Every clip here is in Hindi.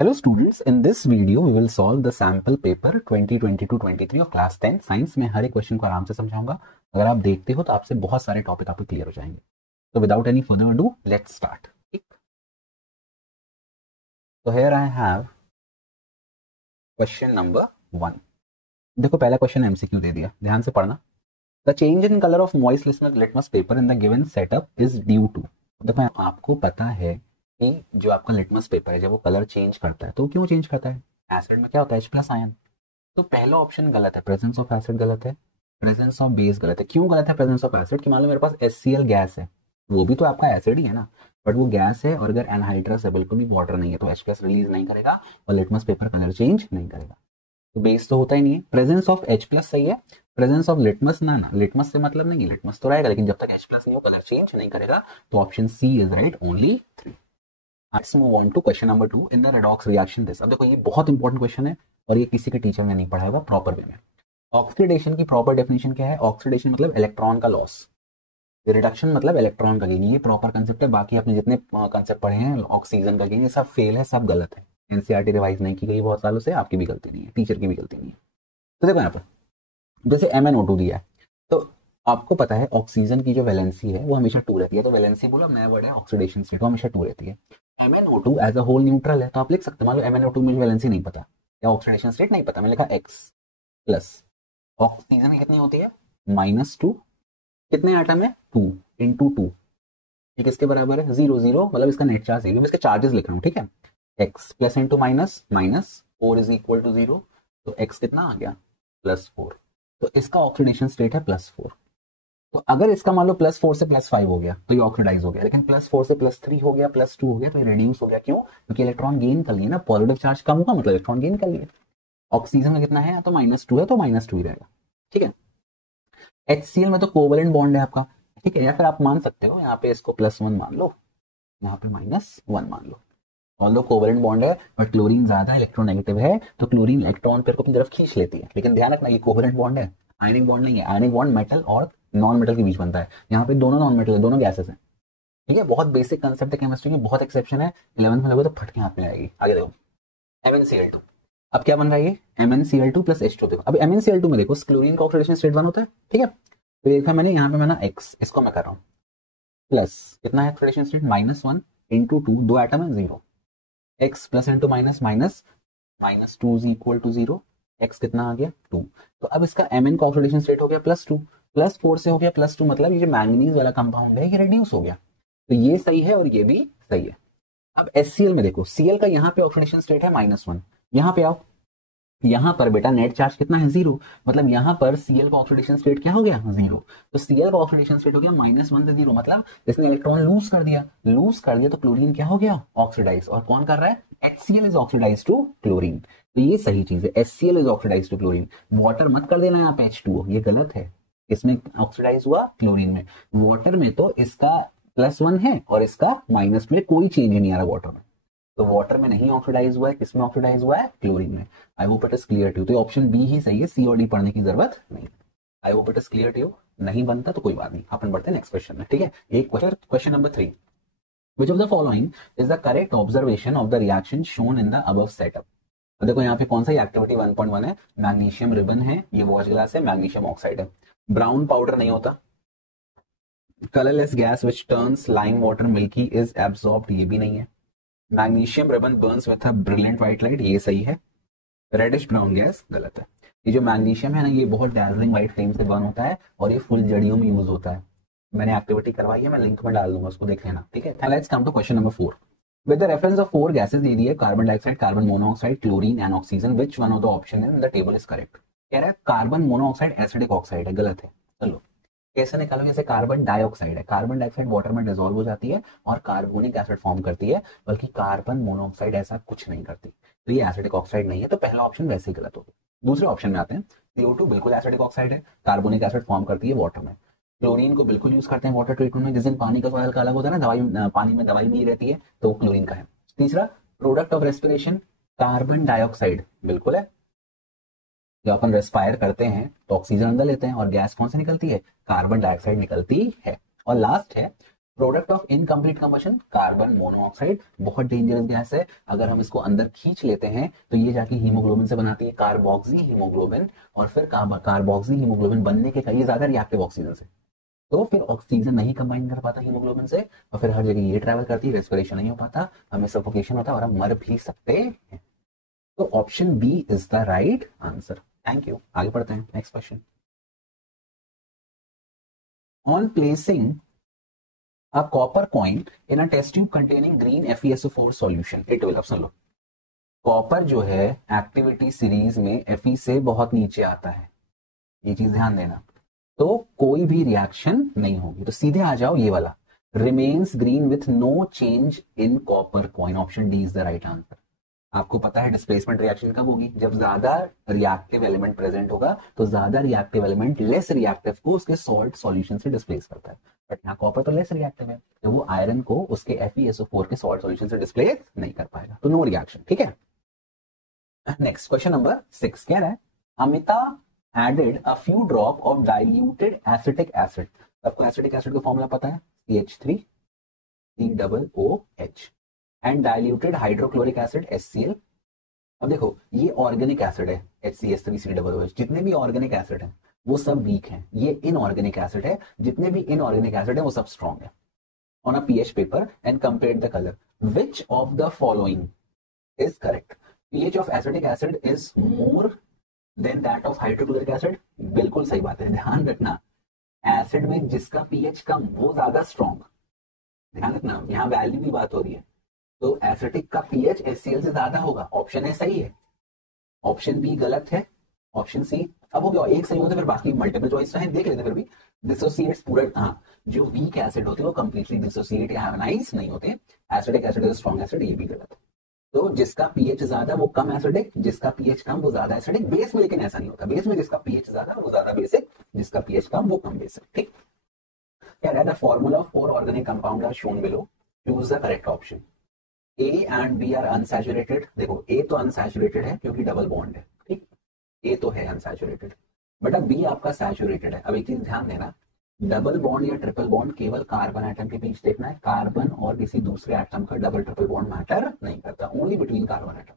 Hello students, in this video we will solve the sample paper 2022-23 of class 10 science में हर एक क्वेश्चन को आराम से समझाऊंगा। अगर आप देखते हो तो आपसे बहुत सारे टॉपिक आपको क्लियर हो जाएंगे। तो without any further ado let's start. ठीक, तो here I have question number 1। देखो पहला क्वेश्चन एमसीक्यू दे दिया, ध्यान से पढ़ना। The change in colour of moist litmus paper in the given setup is due to. देखो आपको पता है कि जो आपका लिटमस पेपर है जब वो कलर चेंज करता है तो क्यों चेंज करता है? एसिड में क्या होता है? H+ ion. तो पहला ऑप्शन गलत है, प्रेजेंस ऑफ एसिड गलत है, प्रेजेंस ऑफ बेस गलत है। क्यों गलत है प्रेजेंस ऑफ एसिड? कि मान लो मेरे पास HCl गैस है, वो भी तो आपका एसिड ही है ना, बट वो गैस है और अगर एनहाइड्रस है, बिल्कुल भी वाटर नहीं है, तो H+ रिलीज नहीं करेगा और लिटमस पेपर कलर चेंज नहीं करेगा। तो बेस तो होता ही नहीं है। प्रेजेंस ऑफ H+ सही है, प्रेजेंस ऑफ लिटमस ना, लिटमस से मतलब नहीं है, लिटमस तो रहेगा लेकिन जब तक H+ नहीं हो कलर चेंज नहीं करेगा। तो option c is right, only 3। Let's move on to question number 2 in the redox reaction this। अब देखो ये बहुत इंपॉर्टेंट क्वेश्चन है और ये किसी के टीचर ने नहीं पढ़ाया प्रॉपर वे में। ऑक्सीडेशन की प्रॉपर डेफिनेशन क्या है? ऑक्सीडेशन मतलब इलेक्ट्रॉन का लॉस, रिडक्शन मतलब इलेक्ट्रॉन का गेन। ये प्रॉपर कंसेप्ट है। बाकी आपने जितने कंसेप्ट पढ़े हैं ऑक्सीजन का गेन, ये सब फेल है, सब गलत है। एनसीईआरटी रिवाइज नहीं की गई बहुत सालों से, आपकी भी गलती नहीं है, टीचर की भी गलती नहीं है। तो देखो यहाँ पर जैसे MnO2 दिया है, तो आपको पता है ऑक्सीजन की जो वैलेंसी है वो हमेशा 2 रहती है। तो वैलेंसी बोलो, नया वर्ड है ऑक्सीडेशन स्टेट, वो हमेशा 2 रहती है। MnO2 as a whole neutral है, तो आप लिख सकते मान लो MnO2 में वैलेंसी नहीं पता या ऑक्सीडेशन स्टेट नहीं पता, मैंने लिखा X प्लस ऑक्सीजन कितनी होती है -2, कितने एटम है 2 इंटू 2, ये किसके बराबर है 0 0, मतलब इसका नेट चार्ज 0, इसके चार्जेस लिख रहा हूँ। ठीक है, X plus into minus minus 4 is equal to 0, तो X कितना आ गया +4, तो इसका ऑक्सीडेशन स्टेट है +4। तो अगर इसका मान लो +4 से +5 हो गया तो ये ऑक्सीडाइज हो गया, लेकिन +4 से +3 हो गया, +2 हो गया तो ये रिड्यूस हो गया। क्यों? क्योंकि इलेक्ट्रॉन गेन कर लिए ना, पॉजिटिव चार्ज कम होगा मतलब इलेक्ट्रॉन गेन कर लिए। ऑक्सीजन का कितना है? तो -2 है तो -2 ही रहेगा। ठीक है, HCl में तो कोवेलेंट बॉन्ड है आपका। ठीक है, या फिर आप मान सकते हो यहाँ पे इसको +1 मान लो, यहाँ पे -1 मान लो। ऑल्दो कोवेलेंट बॉन्ड है बट क्लोरीन ज्यादा इलेक्ट्रोनेगेटिव है, तो क्लोरीन इलेक्ट्रॉन को अपनी तरफ खींच लेती है। लेकिन ध्यान रखना ये कोवेलेंट बॉन्ड है, आयनिक बॉन्ड नहीं है। आयनिक बॉन्ड मेटल और नॉन मेटल के बीच बनता है, यहाँ पे दोनों नॉन मेटल है, दोनों गैसेस हैं। ठीक है, बहुत बेसिक कंसेप्ट है केमिस्ट्री की, बहुत एक्सेप्शन है। 11th में लगो तो फटके हाथ में आएगी। आगे देखो MnCl2, अब क्या बन रहा है ये MnCl2 प्लस H2। देखो अब MnCl2 में देखो क्लोरीन का ऑक्सीडेशन स्टेट 1 होता है। ठीक है, तो देखा मैंने यहाँ पे मैंने X, इसको मैं कर रहा हूँ प्लस, कितना है ऑक्सीडेशन स्टेट -1 इंटू 2, 2 एटम है 0, X plus into minus minus -2 is equal to 0, X कितना आ गया 2। तो अब इसका Mn का ऑक्सीडेशन स्टेट हो गया +2, +4 से हो गया +2, मतलब ये जो मैंगनीज वाला कंपाउंड है ये रिड्यूस हो गया। तो ये सही है और ये भी सही है। अब HCl में देखो, Cl का यहाँ पे ऑक्सीडेशन स्टेट है -1, यहाँ पे आओ, यहाँ पर बेटा नेट चार्ज कितना है 0, मतलब यहाँ पर Cl का ऑक्सीडेशन स्टेट क्या हो गया 0। तो Cl का ऑक्सीडेशन स्टेट हो गया -1 से 0, मतलब इसने इलेक्ट्रॉन लूज कर दिया, लूज कर दिया तो क्लोरीन क्या हो गया ऑक्सीडाइज। और कौन कर रहा है? HCl is oxidize to chlorine. तो ये सही चीज है, HCl is oxidize to chlorine. Water मत कर देना यहाँ पे H2O, ये गलत है। इसमें ऑक्सीडाइज हुआ क्लोरीन में, वाटर में तो इसका +1 है और इसका -2 में, कोई चेंज नहीं आ रहा वाटर में। तो वाटर में नहीं ऑक्सीडाइज हुआ है, किसमें ऑक्सीडाइज हुआ है? क्लोरीन में। I hope it is clear to you. तो ऑप्शन बी ही सही है, सी और डी पढ़ने की जरूरत नहीं। I hope it is clear to you. नहीं बनता तो कोई बात नहीं, अपन बढ़ते हैं नेक्स्ट क्वेश्चन में। ठीक है, एक question number 3, which of the following is the correct observation of the reaction shown in the above setup. तो देखो यहाँ पे कौन सा एक्टिविटी 1.1 है, मैग्नीशियम रिबन है, ये वॉश ग्लास है, मैग्नीशियम ऑक्साइड है। ब्राउन पाउडर नहीं होता, colourless gas which turns lime water milky is absorbed, ये भी नहीं है। Magnesium ribbon Burns with a brilliant white light, ये सही है। रेडिश ब्राउन गैस गलत है। ये जो मैग्नीशियम है ना, ये बहुत डैजलिंग व्हाइट फ्लेम से बर्न होता है और ये फुल जड़ियों में यूज होता है। मैंने एक्टिविटी करवाई है, मैं लिंक में डाल दूंगा, उसको देख लेना। ठीक है, let's come to question number 4। With the reference of 4 gases दे दिए, carbon dioxide, carbon monoxide, chlorine and oxygen, which one of the option in the table is correct. कह रहा है कार्बन मोनोऑक्साइड एसिडिक ऑक्साइड है, गलत है। चलो कैसे निकालोगे? जैसे कार्बन डाइऑक्साइड है, कार्बन डाइऑक्साइड वाटर में डिसॉल्व हो जाती है और कार्बोनिक एसिड फॉर्म करती है, बल्कि कार्बन मोनोऑक्साइड ऐसा कुछ नहीं करती, तो ये एसिडिक ऑक्साइड नहीं है। तो पहला ऑप्शन वैसे ही गलत हो गया। दूसरे ऑप्शन में आते हैं, CO2 बिल्कुल एसिडिक ऑक्साइड है, कार्बोनिक एसिड फॉर्म करती है वाटर में। क्लोरीन को बिल्कुल यूज करते हैं वाटर ट्रीटमेंट में, जिस दिन पानी का सॉइल अलग होता है ना, दवाई पानी में दवाई नहीं रहती है, तो वो क्लोरीन का है। तीसरा, product of respiration, carbon dioxide बिल्कुल है। जब अपन रेस्पायर करते हैं तो ऑक्सीजन अंदर लेते हैं और गैस कौन से निकलती है? कार्बन डाइऑक्साइड निकलती है। और लास्ट है, product of incomplete combustion carbon monoxide, बहुत डेंजरस गैस है। अगर हम इसको अंदर खींच लेते हैं तो ये जाके हीमोग्लोबिन से बनाती है कार्बोक्सी हीमोग्लोबिन, और फिर कार्बोक्सी हीमोग्लोबिन बनने के कई ज्यादा रिएक्टिव ऑक्सीजन से, तो फिर ऑक्सीजन नहीं कंबाइन कर पाता हीमोग्लोबिन से, और फिर हर जगह ये ट्रैवल करती है, रेस्पिरेशन नहीं हो पाता, हमें सफोकेशन होता है और हम मर भी सकते हैं। तो option b is the right answer. Thank you, आगे बढ़ते हैं। Next question. On placing a copper coin in a test tube containing green FeSO4 solution it will, अब सुन लो, कॉपर जो है एक्टिविटी सीरीज में Fe से बहुत नीचे आता है, ये चीज ध्यान देना, तो कोई भी रिएक्शन नहीं होगी। तो सीधे आ जाओ ये वाला, remains green with no change in copper coin, option d is the right answer. आपको पता है डिस्प्लेसमेंट रिएक्शन कब होगी, जब ज्यादा रिएक्टिव एलिमेंट प्रेजेंट होगा, तो ज्यादा रिएक्टिव एलिमेंट लेस रिएक्टिव को उसके सॉल्ट सॉल्यूशन से डिस्प्लेस करता है, बट यहाँ कॉपर तो लेस रिएक्टिव है, तो वो आयरन को उसके FeSO4 के सॉल्ट सॉल्यूशन से डिस्प्लेस नहीं कर पाएगा, तो नो रिएक्शन। ठीक है, नेक्स्ट क्वेश्चन नंबर 6 कह रहा है Amita added a few drop of diluted acetic acid, आपको एसिटिक एसिड का फॉर्मूला पता है CH3COOH and diluted hydrochloric acid HCl। अब देखो ये ऑर्गेनिक एसिड है HCH3COOH, जितने भी ऑर्गेनिक एसिड है वो सब वीक हैं, ये इनऑर्गेनिक एसिड है, जितने भी इनऑर्गेनिक एसिड है वो सब स्ट्रॉन्ग है। On a pH paper and compare the colour, which of the following is correct? pH of acetic acid is more than that of hydrochloric acid, बिल्कुल सही बात है। ध्यान रखना, एसिड में जिसका pH कम वो ज्यादा स्ट्रॉन्ग, ध्यान रखना, यहाँ वैल्यू की बात हो रही है, तो एसिटिक का pH HCl से ज्यादा होगा, ऑप्शन ए सही है, ऑप्शन बी गलत है, ऑप्शन सी। अब हो गया एक सही होता है, फिर बाकी मल्टीपल चॉइस है, देख लेते फिर भी। डिसोसिएट्स पूरा, हाँ, जो वीक एसिड होते हैं वो कंप्लीटली डिसोसिएट या आयनाइज नहीं होते, acidic acid is strong acid, ये भी गलत है। तो जिसका pH ज्यादा वो कम एसिडिक, जिसका pH कम वो ज्यादा एसिडिक। बेस में लेकिन ऐसा नहीं होता, बेस में जिसका pH ज्यादा वो ज्यादा बेसिक, जिसका pH कम वो कम बेसिक। ठीक, कह रहा है the formula for organic compound are shown below, choose the correct option. A and B are unsaturated, देखो A तो अनसैचुरेटेड है क्योंकि डबल बॉन्ड है, ठीक, A तो है अनसैचुरेटेड, बट अब B आपका सैचुरेटेड है। अब एक चीज ध्यान देना, डबल बॉन्ड या ट्रिपल बॉन्ड केवल कार्बन एटम के बीच देखना है, कार्बन और किसी दूसरे एटम का डबल ट्रिपल बॉन्ड मैटर नहीं करता, ओनली बिटवीन कार्बन एटम।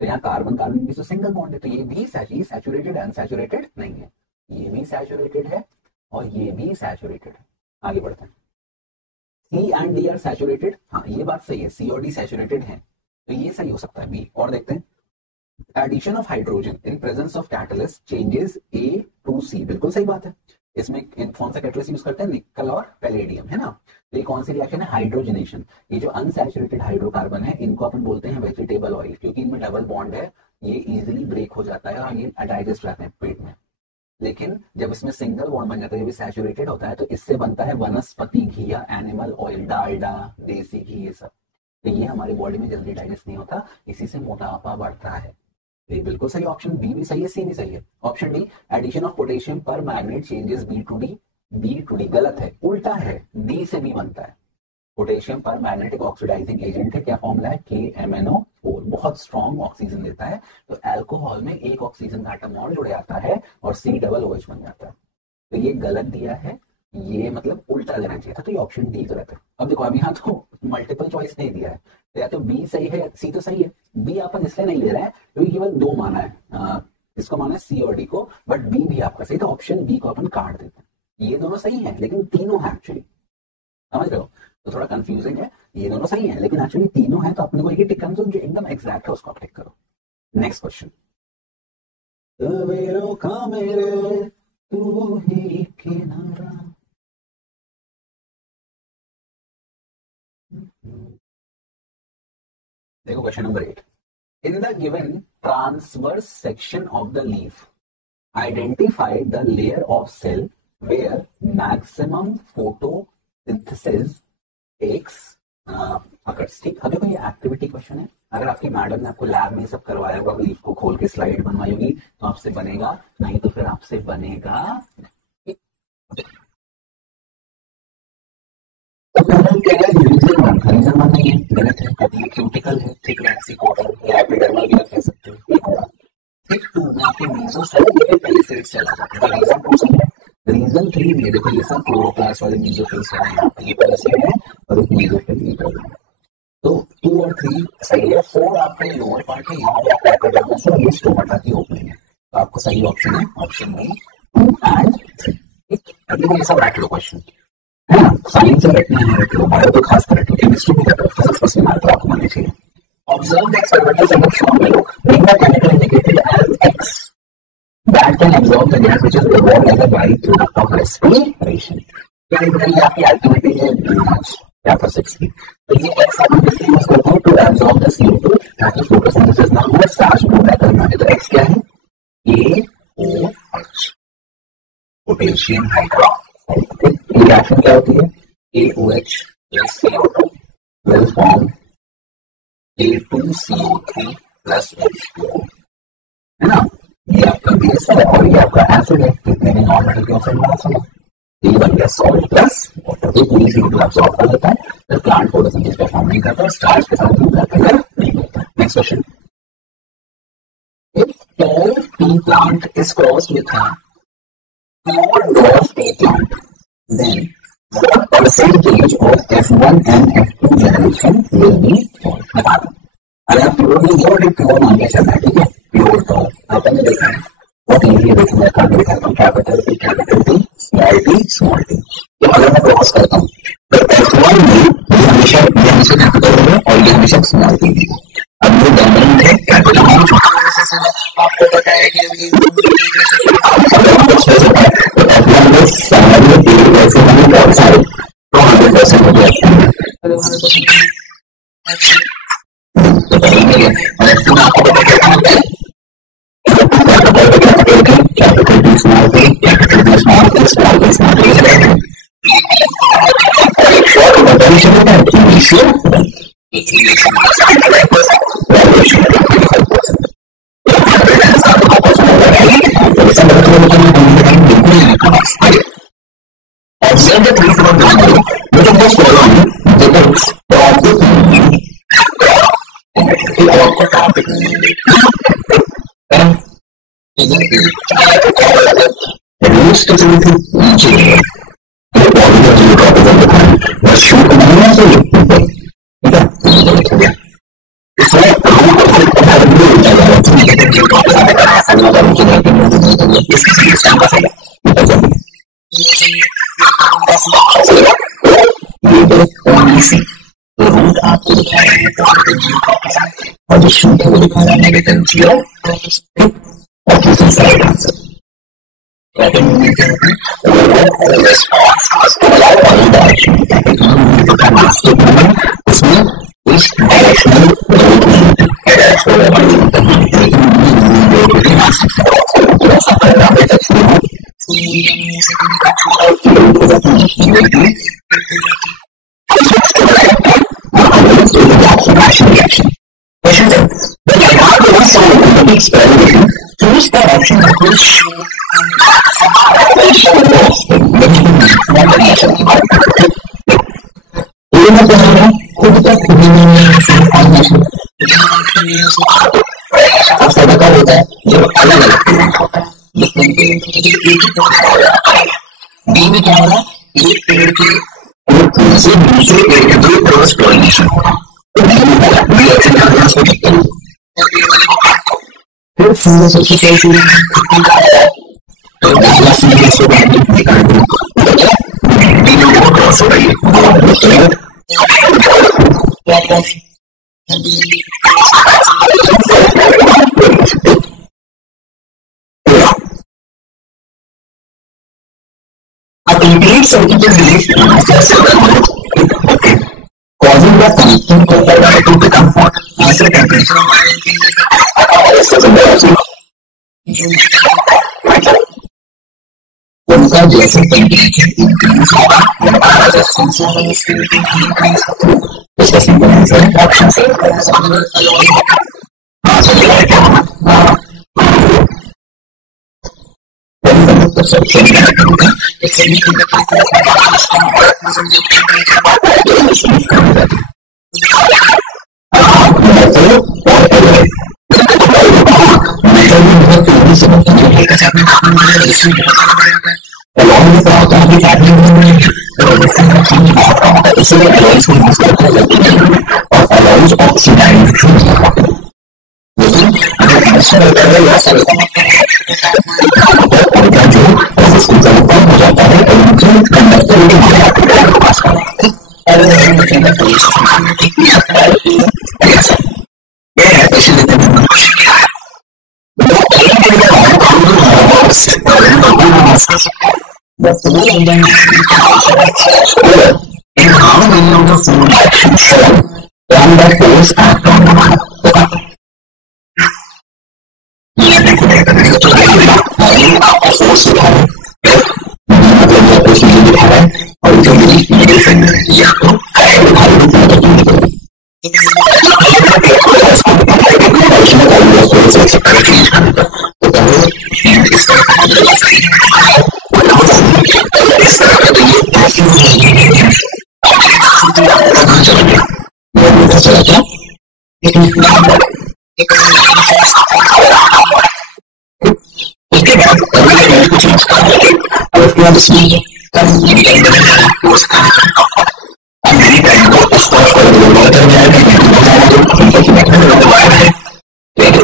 तो यहाँ कार्बन कार्बन के बीच तो सिंगल बॉन्ड है, तो ये भी सैचुरेटेड अनसैचुरेटेड नहीं है, ये भी सैचुरेटेड है और ये भी सैचुरेटेड है। आगे बढ़ते हैं, C and D are saturated, हाँ ये बात सही है, C और D सैचुरेटेड है, तो ये सही हो सकता है B। और देखते हैं, addition of hydrogen in presence of catalyst changes A to C, बिल्कुल सही बात है। इसमें कौन सा कैटलिस्ट यूज करते हैं, निकल और पैलेडियम, है ना। तो ये कौन सी रिएक्शन है, हाइड्रोजनेशन। ये जो अनसैचुरेटेड हाइड्रोकार्बन है इनको अपन बोलते हैं वेजिटेबल ऑयल, क्योंकि इनमें डबल बॉन्ड है, ये इजिली ब्रेक हो जाता है और ये डाइजेस्ट रहते हैं पेट में। लेकिन जब इसमें सिंगल बॉन्ड बन जाता है, जब सैचुरेटेड होता है, तो इससे बनता है वनस्पति घी या एनिमल ऑयल, डालडा, देसी घी, ये सब। तो ये हमारी बॉडी में जल्दी डाइजेस्ट नहीं होता, इसी से मोटापा बढ़ता है। तो ये बिल्कुल सही, ऑप्शन बी भी सही है, सी भी सही है। Option D, addition of potassium permanganate changes B to D, गलत है, उल्टा है, डी से बी बनता है। पोटेशियम पर मैग्नेटिक ऑक्सीडाइजिंग एजेंट है, क्या फॉर्मूला है, KMnO4, बहुत स्ट्रॉन्ग ऑक्सीजन देता है। तो अल्कोहल में एक ऑक्सीजन का एटम और जुड़ जाता है और COOH बन जाता है, तो ये गलत दिया है, ये मतलब उल्टा देना चाहिए था, तो ये ऑप्शन डी गलत है। अब देखो अभी यहाँ तो मल्टीपल चॉइस नहीं दिया है, तो या तो बी सही है या सी तो सही है। बी अपन इसलिए नहीं ले रहे हैं क्योंकि केवल दो माना है, इसको माना है सी और डी को, बट बी भी आपका सही, तो ऑप्शन बी को अपन काट देते हैं। ये दोनों सही है लेकिन तीनों है एक्चुअली, समझ रहे हो, तो थोड़ा कंफ्यूजिंग है। ये दोनों सही है लेकिन एक्चुअली तीनों है, तो अपने को एक टिक करना, जो एकदम एग्जैक्ट है उसको आप टिक करो। नेक्स्ट क्वेश्चन, देखो question number 8, in the given transverse section of the leaf identify the layer of cell where maximum photosynthesis takes occurs. ठीक, अब देखो ये एक्टिविटी क्वेश्चन है, अगर आपकी मैडम ने आपको लैब में सब करवाया होगा, लीफ को खोल के स्लाइड बनवाई होगी, तो आपसे बनेगा, नहीं तो फिर आपसे बनेगा। रीजन वन नहीं है, गलत है, क्योंकि ये क्यूटिकल है, थिक वैक्सी कोट है, या एपिडर्मल भी आप कह सकते हो। थिक टू में आपके मेसोसेल ये पेलिसेड सेल आ जाते हैं, रीजन टू सही है। रीजन 3 भी देखो, ये सब क्लोरोप्लास्ट वाले मेसोफिल्स है, ये पहले से है और एक मेसोफिल ये कर रहा है। तो 2 और 3 सही है। 4 आपका लोअर पार्ट है, यहाँ पे आपका एपिडर्मिस है, ये स्टोमाटा की ओपनिंग है। तो आपको सही ऑप्शन है ऑप्शन बी 2 एंड 3। अभी ये सब रट लो क्वेश्चन है ना, साइंस से रटना है रट लो, बायो तो खास कर रट लो, केमिस्ट्री भी रट लो, फिजिक्स फर्स्ट में तो आपको माननी चाहिए। Observe the experimental setup shown below, being the chemical indicated as X that can absorb the gas which is evolved as a byproduct of respiration। Chemically आपकी एक्टिविटी है ब्लूज या फिर 6 की, तो ये X आप किसके यूज करते हैं टू एब्जॉर्ब द CO2 ताकि फोटोसिंथेसिस ना हो, स्टार्च प्रोड्यूस करना है। तो X क्या है, AOH, पोटेशियम हाइड्रोक्साइड। ये रिएक्शन क्या होती है, AOH plus CO2 will form A2CO3 plus H2O, है ना। ये आपका बेस है और ये आपका एसिड है, कितने भी नॉन मेटल के ऑक्साइड बना सकते हैं। ये बन गया सॉल्ट प्लस वाटर, ये पूरी CO2 अब्सॉर्ब कर लेता है, फिर प्लांट फोटोसिंथेसिस परफॉर्म नहीं करता, स्टार्च के साथ कलर नहीं होता। Next question, if tall pea plant is crossed with a pure dwarf pea plant, then what percentage of F1 and F2 generation will be formed? अगर प्योर नहीं दिया और प्योर मान के चलना है, ठीक है, प्योर तो आपने देखा है बहुत इजीली देखा, मैं देखा था कैपिटल टी स्मॉल टी। तो अगर मैं क्रॉस करता हूँ तो F1 में ये हमेशा कैपिटल होगा और ये हमेशा स्मॉल टी देगा। अब ये डोमेन है कैपिटल में छोटा, आपको पता है कि तो F1 में सारे पेड़ वैसे हमें बहुत सारे 200% हो गया। तो पहले और F2 आपको पता है capital T small T, capital T small T, small T small T से एक शॉर्ट पोटेंशियल होता है, initial observe the three from the middle, which of those following depicts the object आपको टॉपिक रूस के चलते नीचे ये बॉडी का जो टॉपिक है वो शूट करना से ऊपर, ठीक है, लिख दिया। इसमें रूट और पता नहीं होता है कि नेगेटिव जो टॉपिक हमें करना है सभी वाला मुझे नहीं इसके लिए स्टैंड का सही ये तो ओनली सी रूट आपको दिखा रहे हैं पॉजिटिव जीरो टॉपिक है और जो शूट है वो दिखा रहा है नेगेटिव जीरो और दूसरी साइड आंसर उसमें इस directional reaction. Question 10. When I have the one side of the experimentation, choose the option that will show होता है जो अलग अलग पेरेंट होता है, लेकिन बी में क्या होगा, एक पेड़ के से दूसरे पेड़ के दो क्रॉस पॉलिनेशन होगा। फिर सबसे पहले क्रॉस हो रही है a complete circuit is released causing the connecting copper to become hot as the temperature उनका जैसे टेम्परेचर इंक्रीज होगा हमारा रेजिस्टेंस इंक्रीज होगा। इसका सिंपल आंसर है option c. along with the category इसलिए alloys को यूज करते हैं और alloys oxidize लेकिन अगर ऐसा होता है या उनका जो रेजिस्टेंस हो जाता है उनकी कंडक्टिविटी बढ़ जाती है पास करने The food in how many of the food actions shown on the face act on the mind. आपको फोर्स दिखा है मतलब आपको फील दिखा है और जो मेरी फ्रेंड है या तो उसके बाद कुछ और उसके बाद उसमें मेरी टाइम को उस तरफ कर दो इधर जाएगा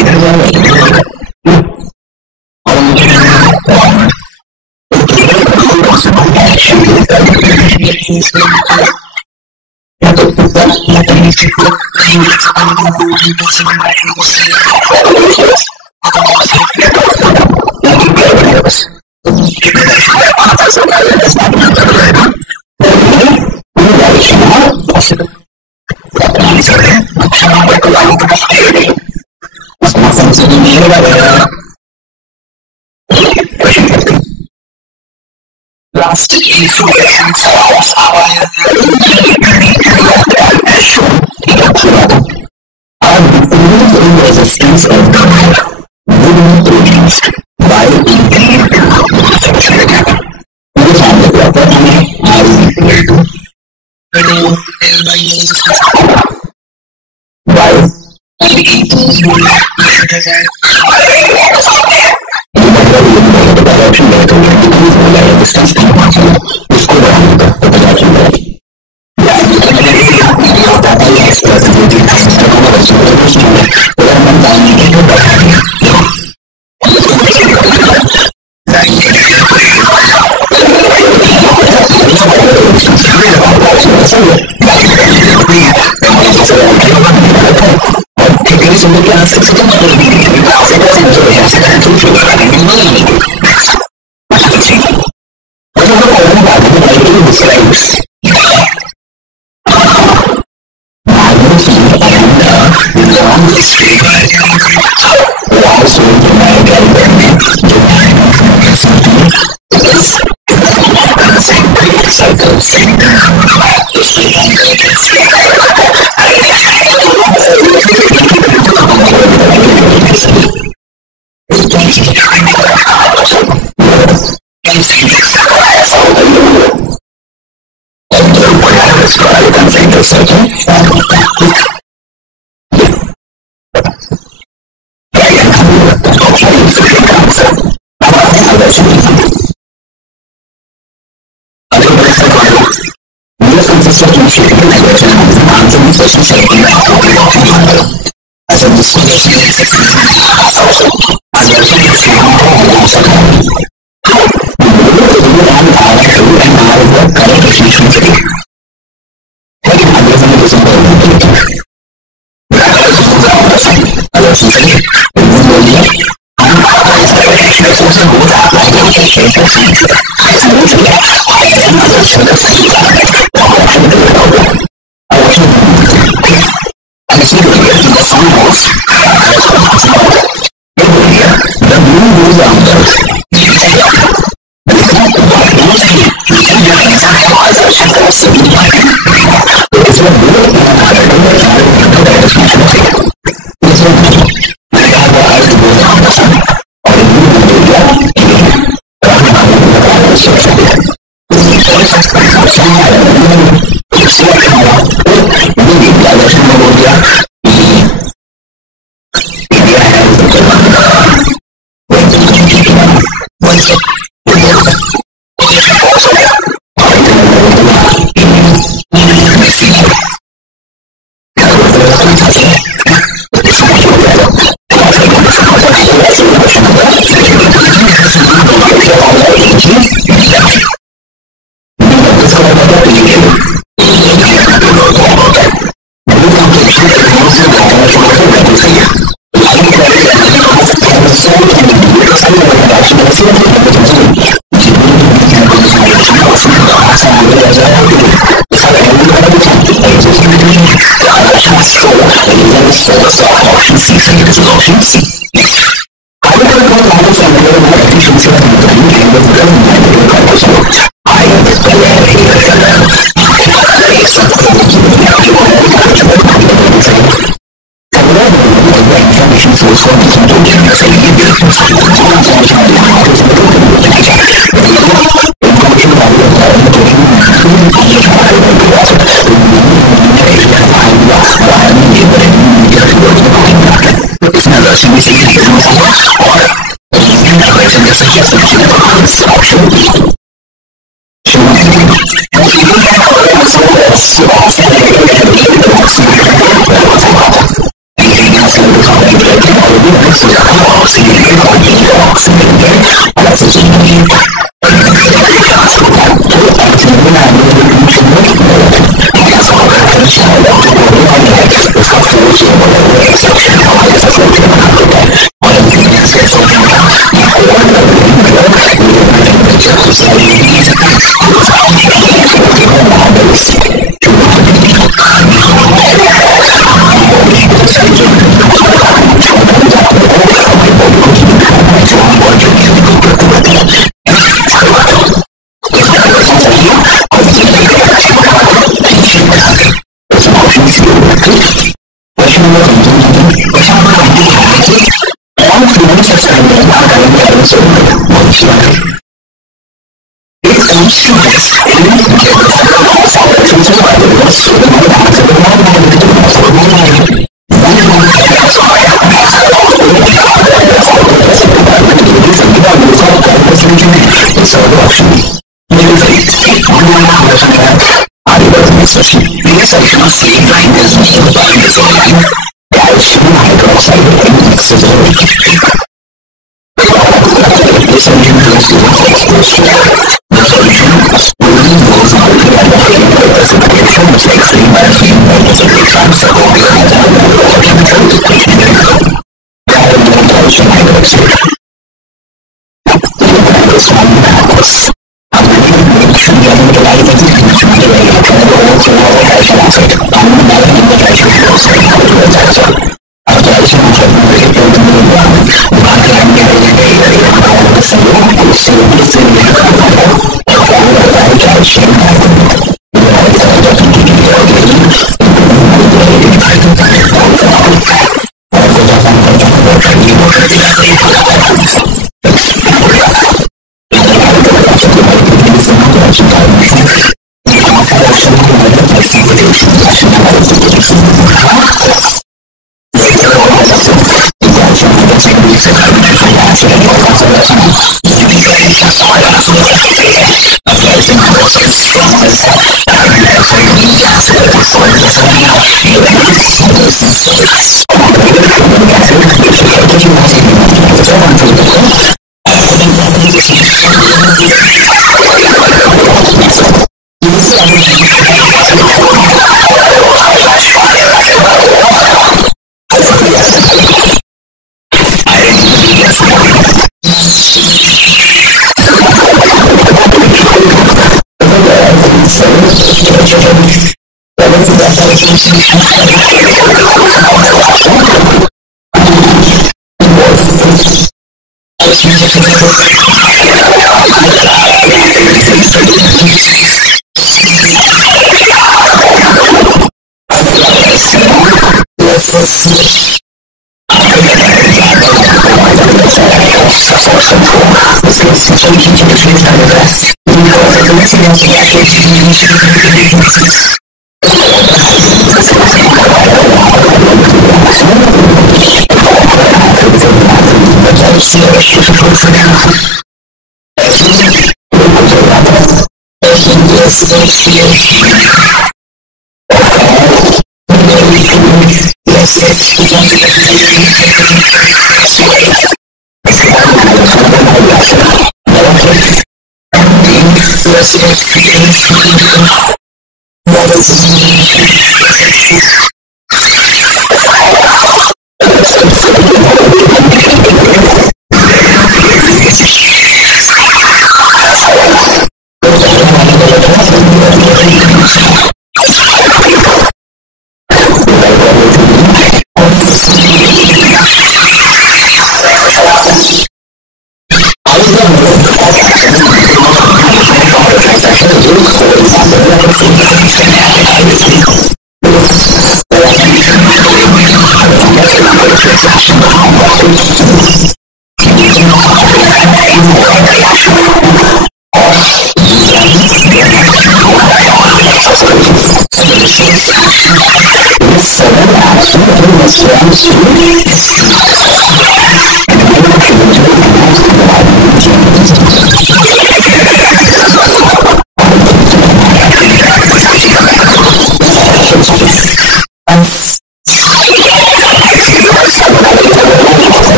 इधर जाएगा और मुझे plastic influence forms our resistance of the would be produced by This is option C. However, the models are more efficiency and with I information source for this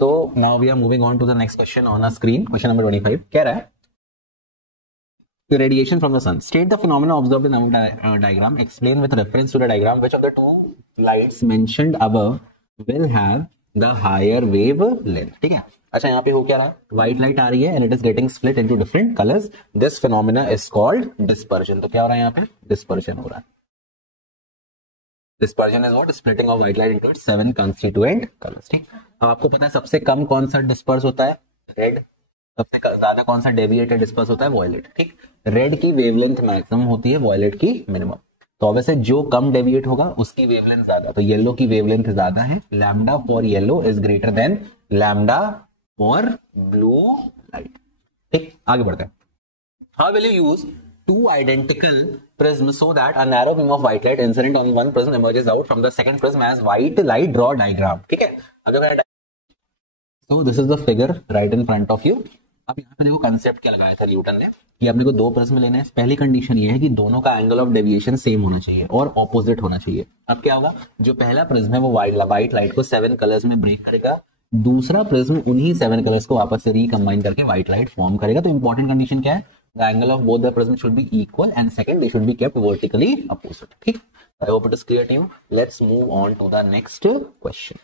So now we are moving on to the next question on our screen. Question number 25. कह रहा है the radiation from the sun. State the phenomena observed in our diagram. Explain with reference to the diagram which of the two lights mentioned above will have the higher wave length. ठीक है. अच्छा यहाँ पे हो क्या रहा, व्हाइट लाइट आ रही है and it is getting split into different colours, this phenomena is called dispersion. तो क्या हो रहा है यहाँ पे, डिस्पर्जन हो रहा है। Dispersion is what, splitting of white light into 7 constituent colours. ठीक, अब आपको पता है सबसे कम कौन सा डिस्पर्स होता है, रेड। सबसे ज्यादा कौन सा डेविएटेड डिस्पर्स होता है, वॉयलेट। ठीक, रेड की वेवलेंथ मैक्सिमम होती है, वॉयलेट की मिनिमम। तो ऑब्वियसली जो कम डेविएट होगा उसकी वेवलेंथ ज्यादा, तो येलो की वेवलेंथ ज्यादा है, lambda for yellow is greater than lambda for blue light. ठीक, आगे बढ़ते हैं। How will you use two identical prisms so that a narrow beam of white light incident on one prism emerges out from the second prism as white light, draw diagram। ठीक है, अगर so this is the figure right in front of you। अब यहाँ पे देखो कंसेप्ट क्या लगाया था न्यूटन ने कि अपने को दो प्रिज्म लेने हैं। पहली कंडीशन ये है कि दोनों का एंगल ऑफ डेविएशन सेम होना चाहिए और ऑपोजिट होना चाहिए। अब क्या होगा, जो पहला प्रिज्म है वो व्हाइट लाइट को 7 कलर्स में ब्रेक करेगा, दूसरा प्रिज्म उन्हीं 7 कलर्स को वापस से रिकंबाइन करके व्हाइट लाइट फॉर्म करेगा। तो इंपॉर्टेंट कंडीशन क्या है, the angle of both the prism should be equal and second they should be kept vertically opposite। ठीक, I hope it is clear to you। Let's move on to the next question।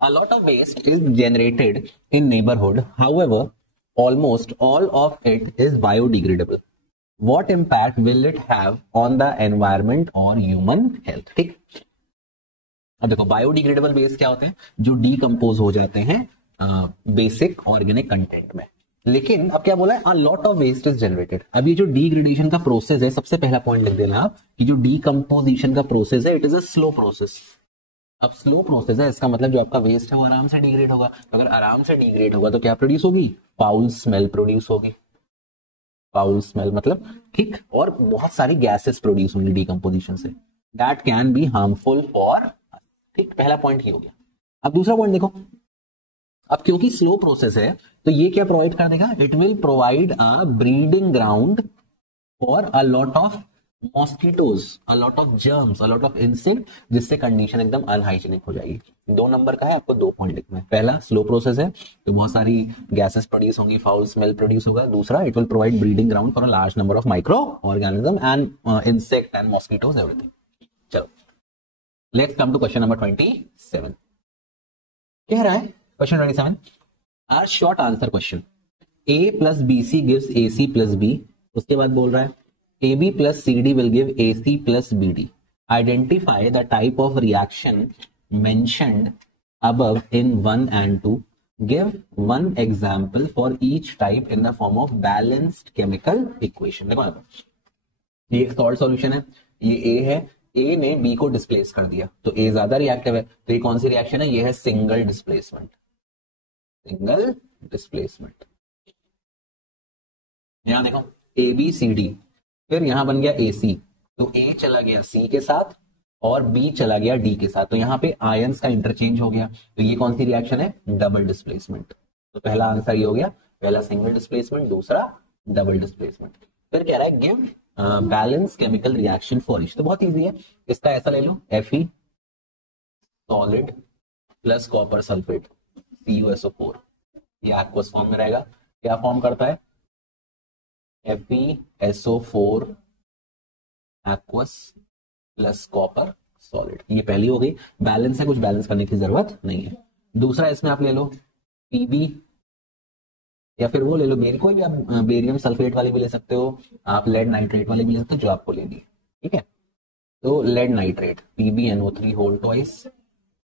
A lot of waste is generated in neighborhood, however almost all of it is biodegradable। What impact will it have on the environment or human health। ठीक, अब देखो बायोडिग्रेडेबल वेस्ट क्या होते हैं, जो डीकंपोज हो जाते हैं बेसिक ऑर्गेनिक कंटेंट में। लेकिन अब क्या बोला है, a lot of waste is generated. अब ये जो डीग्रेडेशन का प्रोसेस है, सबसे पहला पॉइंट लिख देना आप कि जो डीकंपोजिशन का प्रोसेस है it is a slow process. अब स्लो प्रोसेस है, इसका मतलब जो आपका वेस्ट है वो आराम से डिग्रेड होगा। अगर आराम से डिग्रेड होगा तो क्या प्रोड्यूस होगी, फाउल स्मेल प्रोड्यूस होगी। फाउल स्मेल मतलब ठीक, और बहुत सारी गैसेस प्रोड्यूस होंगी डीकंपोजिशन से, that can be harmful for. ठीक, पहला पॉइंट ही हो गया। अब दूसरा पॉइंट देखो, अब क्योंकि स्लो प्रोसेस है तो ये क्या प्रोवाइड कर देगा, it will provide a breeding ground for a lot of mosquitoes, a lot of germs, a lot of insect, जिससे कंडीशन एकदम अनहाइजीनिक हो जाएगी। 2 नंबर का है, आपको 2 पॉइंट लिखना है। पहला स्लो प्रोसेस है तो बहुत सारी गैसेस प्रोड्यूस होंगी, फाउल स्मेल प्रोड्यूस होगा। दूसरा it will provide breeding ground for a large number of micro organism and insect and mosquitoes everything. चलो let's come to question number 27। कह रहा है question 27, are short answer question, A plus B C gives A C plus B. उसके बाद बोल रहा है A B plus C D will give A C plus B D. Identify the type of reaction mentioned above in 1 and 2। Give 1 example for each type in the form of balanced chemical equation. देखो ये एक सॉल्व सॉल्यूशन है, ये ए है, ए ने बी को डिस्प्लेस कर दिया तो ए ज्यादा रिएक्टिव है। तो ये कौन सी रिएक्शन है, ये है सिंगल डिस्प्लेसमेंट। सिंगल डिस्प्लेसमेंट, यहां देखो ए बी सी डी, फिर यहां बन गया ए सी, तो ए चला गया सी के साथ और बी चला गया डी के साथ, तो यहां पे आयंस का इंटरचेंज हो गया। तो ये कौन सी रिएक्शन है, डबल डिस्प्लेसमेंट। तो पहला आंसर ये हो गया, पहला सिंगल डिस्प्लेसमेंट, दूसरा डबल डिस्प्लेसमेंट। फिर कह रहा है give balance chemical reaction for each. तो बहुत इजी है, इसका ऐसा ले लो, Fe solid plus copper sulphate CuSO4, ये एक्वस फॉर्म में रहेगा। क्या फॉर्म करता है, FeSO4 aqueous plus copper solid. ये पहली हो गई, बैलेंस है, कुछ बैलेंस करने की जरूरत नहीं है। दूसरा इसमें आप ले लो Pb, या फिर वो ले लो कोई भी, आप बेरियम सल्फेट वाली भी ले सकते हो, आप लेड नाइट्रेट वाली भी ले सकते हो, जो आपको लेनी है। ठीक है, तो lead nitrate PbNO3 whole twice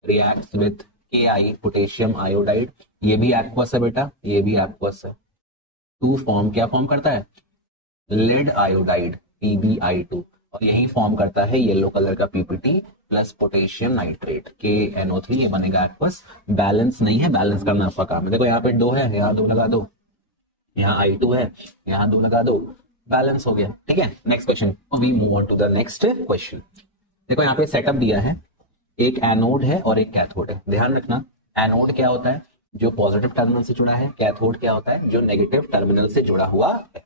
reacts with Ki potassium iodide. ये भी एक्वस है बेटा, ये भी एक्वस है। 2 फॉर्म क्या फॉर्म करता है, लेड आयोडाइड PbI2, और यही फॉर्म करता है येलो कलर का PPT plus potassium nitrate KNO3, ये बनेगा एक्वस। बैलेंस नहीं है, बैलेंस करना आपका काम है। देखो यहाँ पे 2 है, यहाँ 2 लगा दो, यहाँ I2 है, यहाँ 2 लगा दो, बैलेंस हो गया। ठीक है, next question, we move on to the next question. देखो यहाँ पे सेटअप दिया है, एक एनोड है और एक कैथोड है। ध्यान रखना, एनोड क्या होता है, जो पॉजिटिव टर्मिनल से जुड़ा है, कैथोड क्या होता है, जो नेगेटिव टर्मिनल से जुड़ा हुआ है।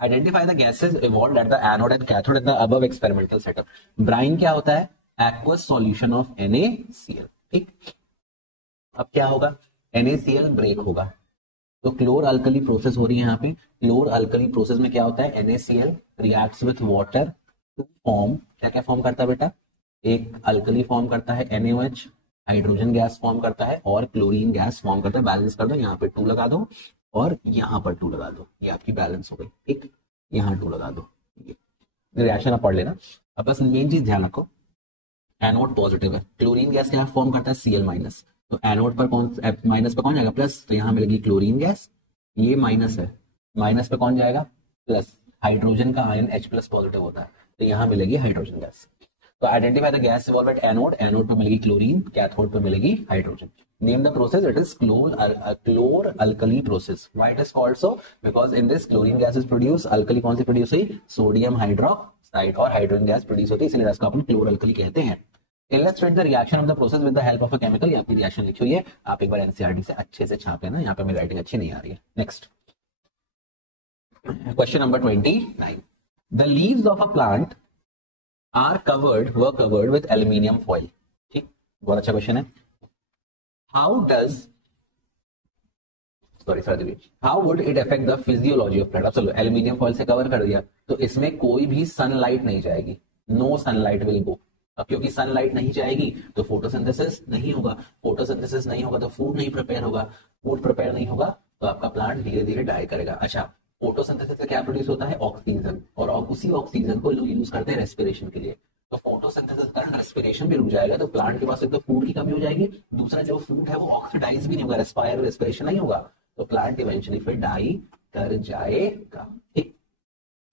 Identify the gases evolved at the anode and cathode in the above experimental setup. Brine क्या होता है, एक्वस सॉल्यूशन ऑफ NaCl। ठीक, अब क्या होगा, NaCl ब्रेक होगा, तो क्लोर अल्कली प्रोसेस हो रही है यहाँ पे। क्लोर अल्कली प्रोसेस में क्या होता है, NaCl reacts with water to form, क्या क्या फॉर्म करता है बेटा, एक अल्कली फॉर्म करता है NaOH, हाइड्रोजन गैस फॉर्म करता है और क्लोरीन गैस फॉर्म करता है। बैलेंस कर दो, यहाँ पे 2 लगा दो और यहाँ पर 2 लगा दो, ये आपकी बैलेंस हो गई। ठीक, यहाँ 2 लगा दो। रिएक्शन आप पढ़ लेना। अब बस मेन चीज ध्यान रखो, एनोड पॉजिटिव है, क्लोरीन गैस क्या फॉर्म करता है Cl-, तो एनोड पर कौन माइनस पर कौन जाएगा प्लस, तो यहाँ मिलेगी क्लोरीन गैस, ये माइनस है, माइनस पे कौन जाएगा प्लस, हाइड्रोजन का आयन H+ पॉजिटिव होता है, तो यहाँ मिलेगी हाइड्रोजन गैस। तो identify the gas evolve at anode, anode पे मिलेगी क्लोरीन, कैथोड पे मिलेगी hydrogen. Name the process, it is क्लोर alkali process. Why it is called so, because in this chlorine gas is produce, alkali कौन सी प्रोड्यूस हुई, सोडियम हाइड्रोक्साइड, और हाइड्रोजन गैस प्रोड्यूस होती है, इसलिए इसको अपन क्लोर अल्कली कहते हैं। Illustrate the reaction of the process with the help of a chemical। ये आपकी रिएक्शन लिखी हुई है, आप एक बार एनसीईआरटी से अच्छे से छाप लेना, यहाँ पे मेरी राइटिंग अच्छी नहीं आ रही है। Next question number 29, the leaves of a plant are covered with aluminium foil। ठीक, बहुत अच्छा क्वेश्चन है। How would it affect the physiology of plant? अब चलो एल्यूमिनियम फॉइल से कवर कर दिया, तो इसमें कोई भी सनलाइट नहीं जाएगी, नो सनलाइट विल गो। अब क्योंकि सनलाइट नहीं जाएगी तो फोटोसिंथेसिस नहीं होगा, फोटोसिंथेसिस नहीं होगा तो फूड नहीं प्रिपेयर होगा, फूड प्रिपेयर नहीं होगा तो आपका प्लांट धीरे धीरे डाई करेगा। अच्छा, फोटोसिंथेसिस से क्या प्रोड्यूस होता है, ऑक्सीजन, और उसी ऑक्सीजन को लोग यूज करते हैं रेस्पिरेशन के लिए। तो फोटोसिंथेसिस कारण रेस्पिरेशन भी रुक जाएगा, तो प्लांट के पास एक तो फूड की कमी हो जाएगी, दूसरा जो फूड है वो ऑक्सीडाइज भी नहीं होगा, रेस्पिरेशन नहीं होगा, तो प्लांट इवेंचुअली फिर डाई कर जाएगा। ठीक,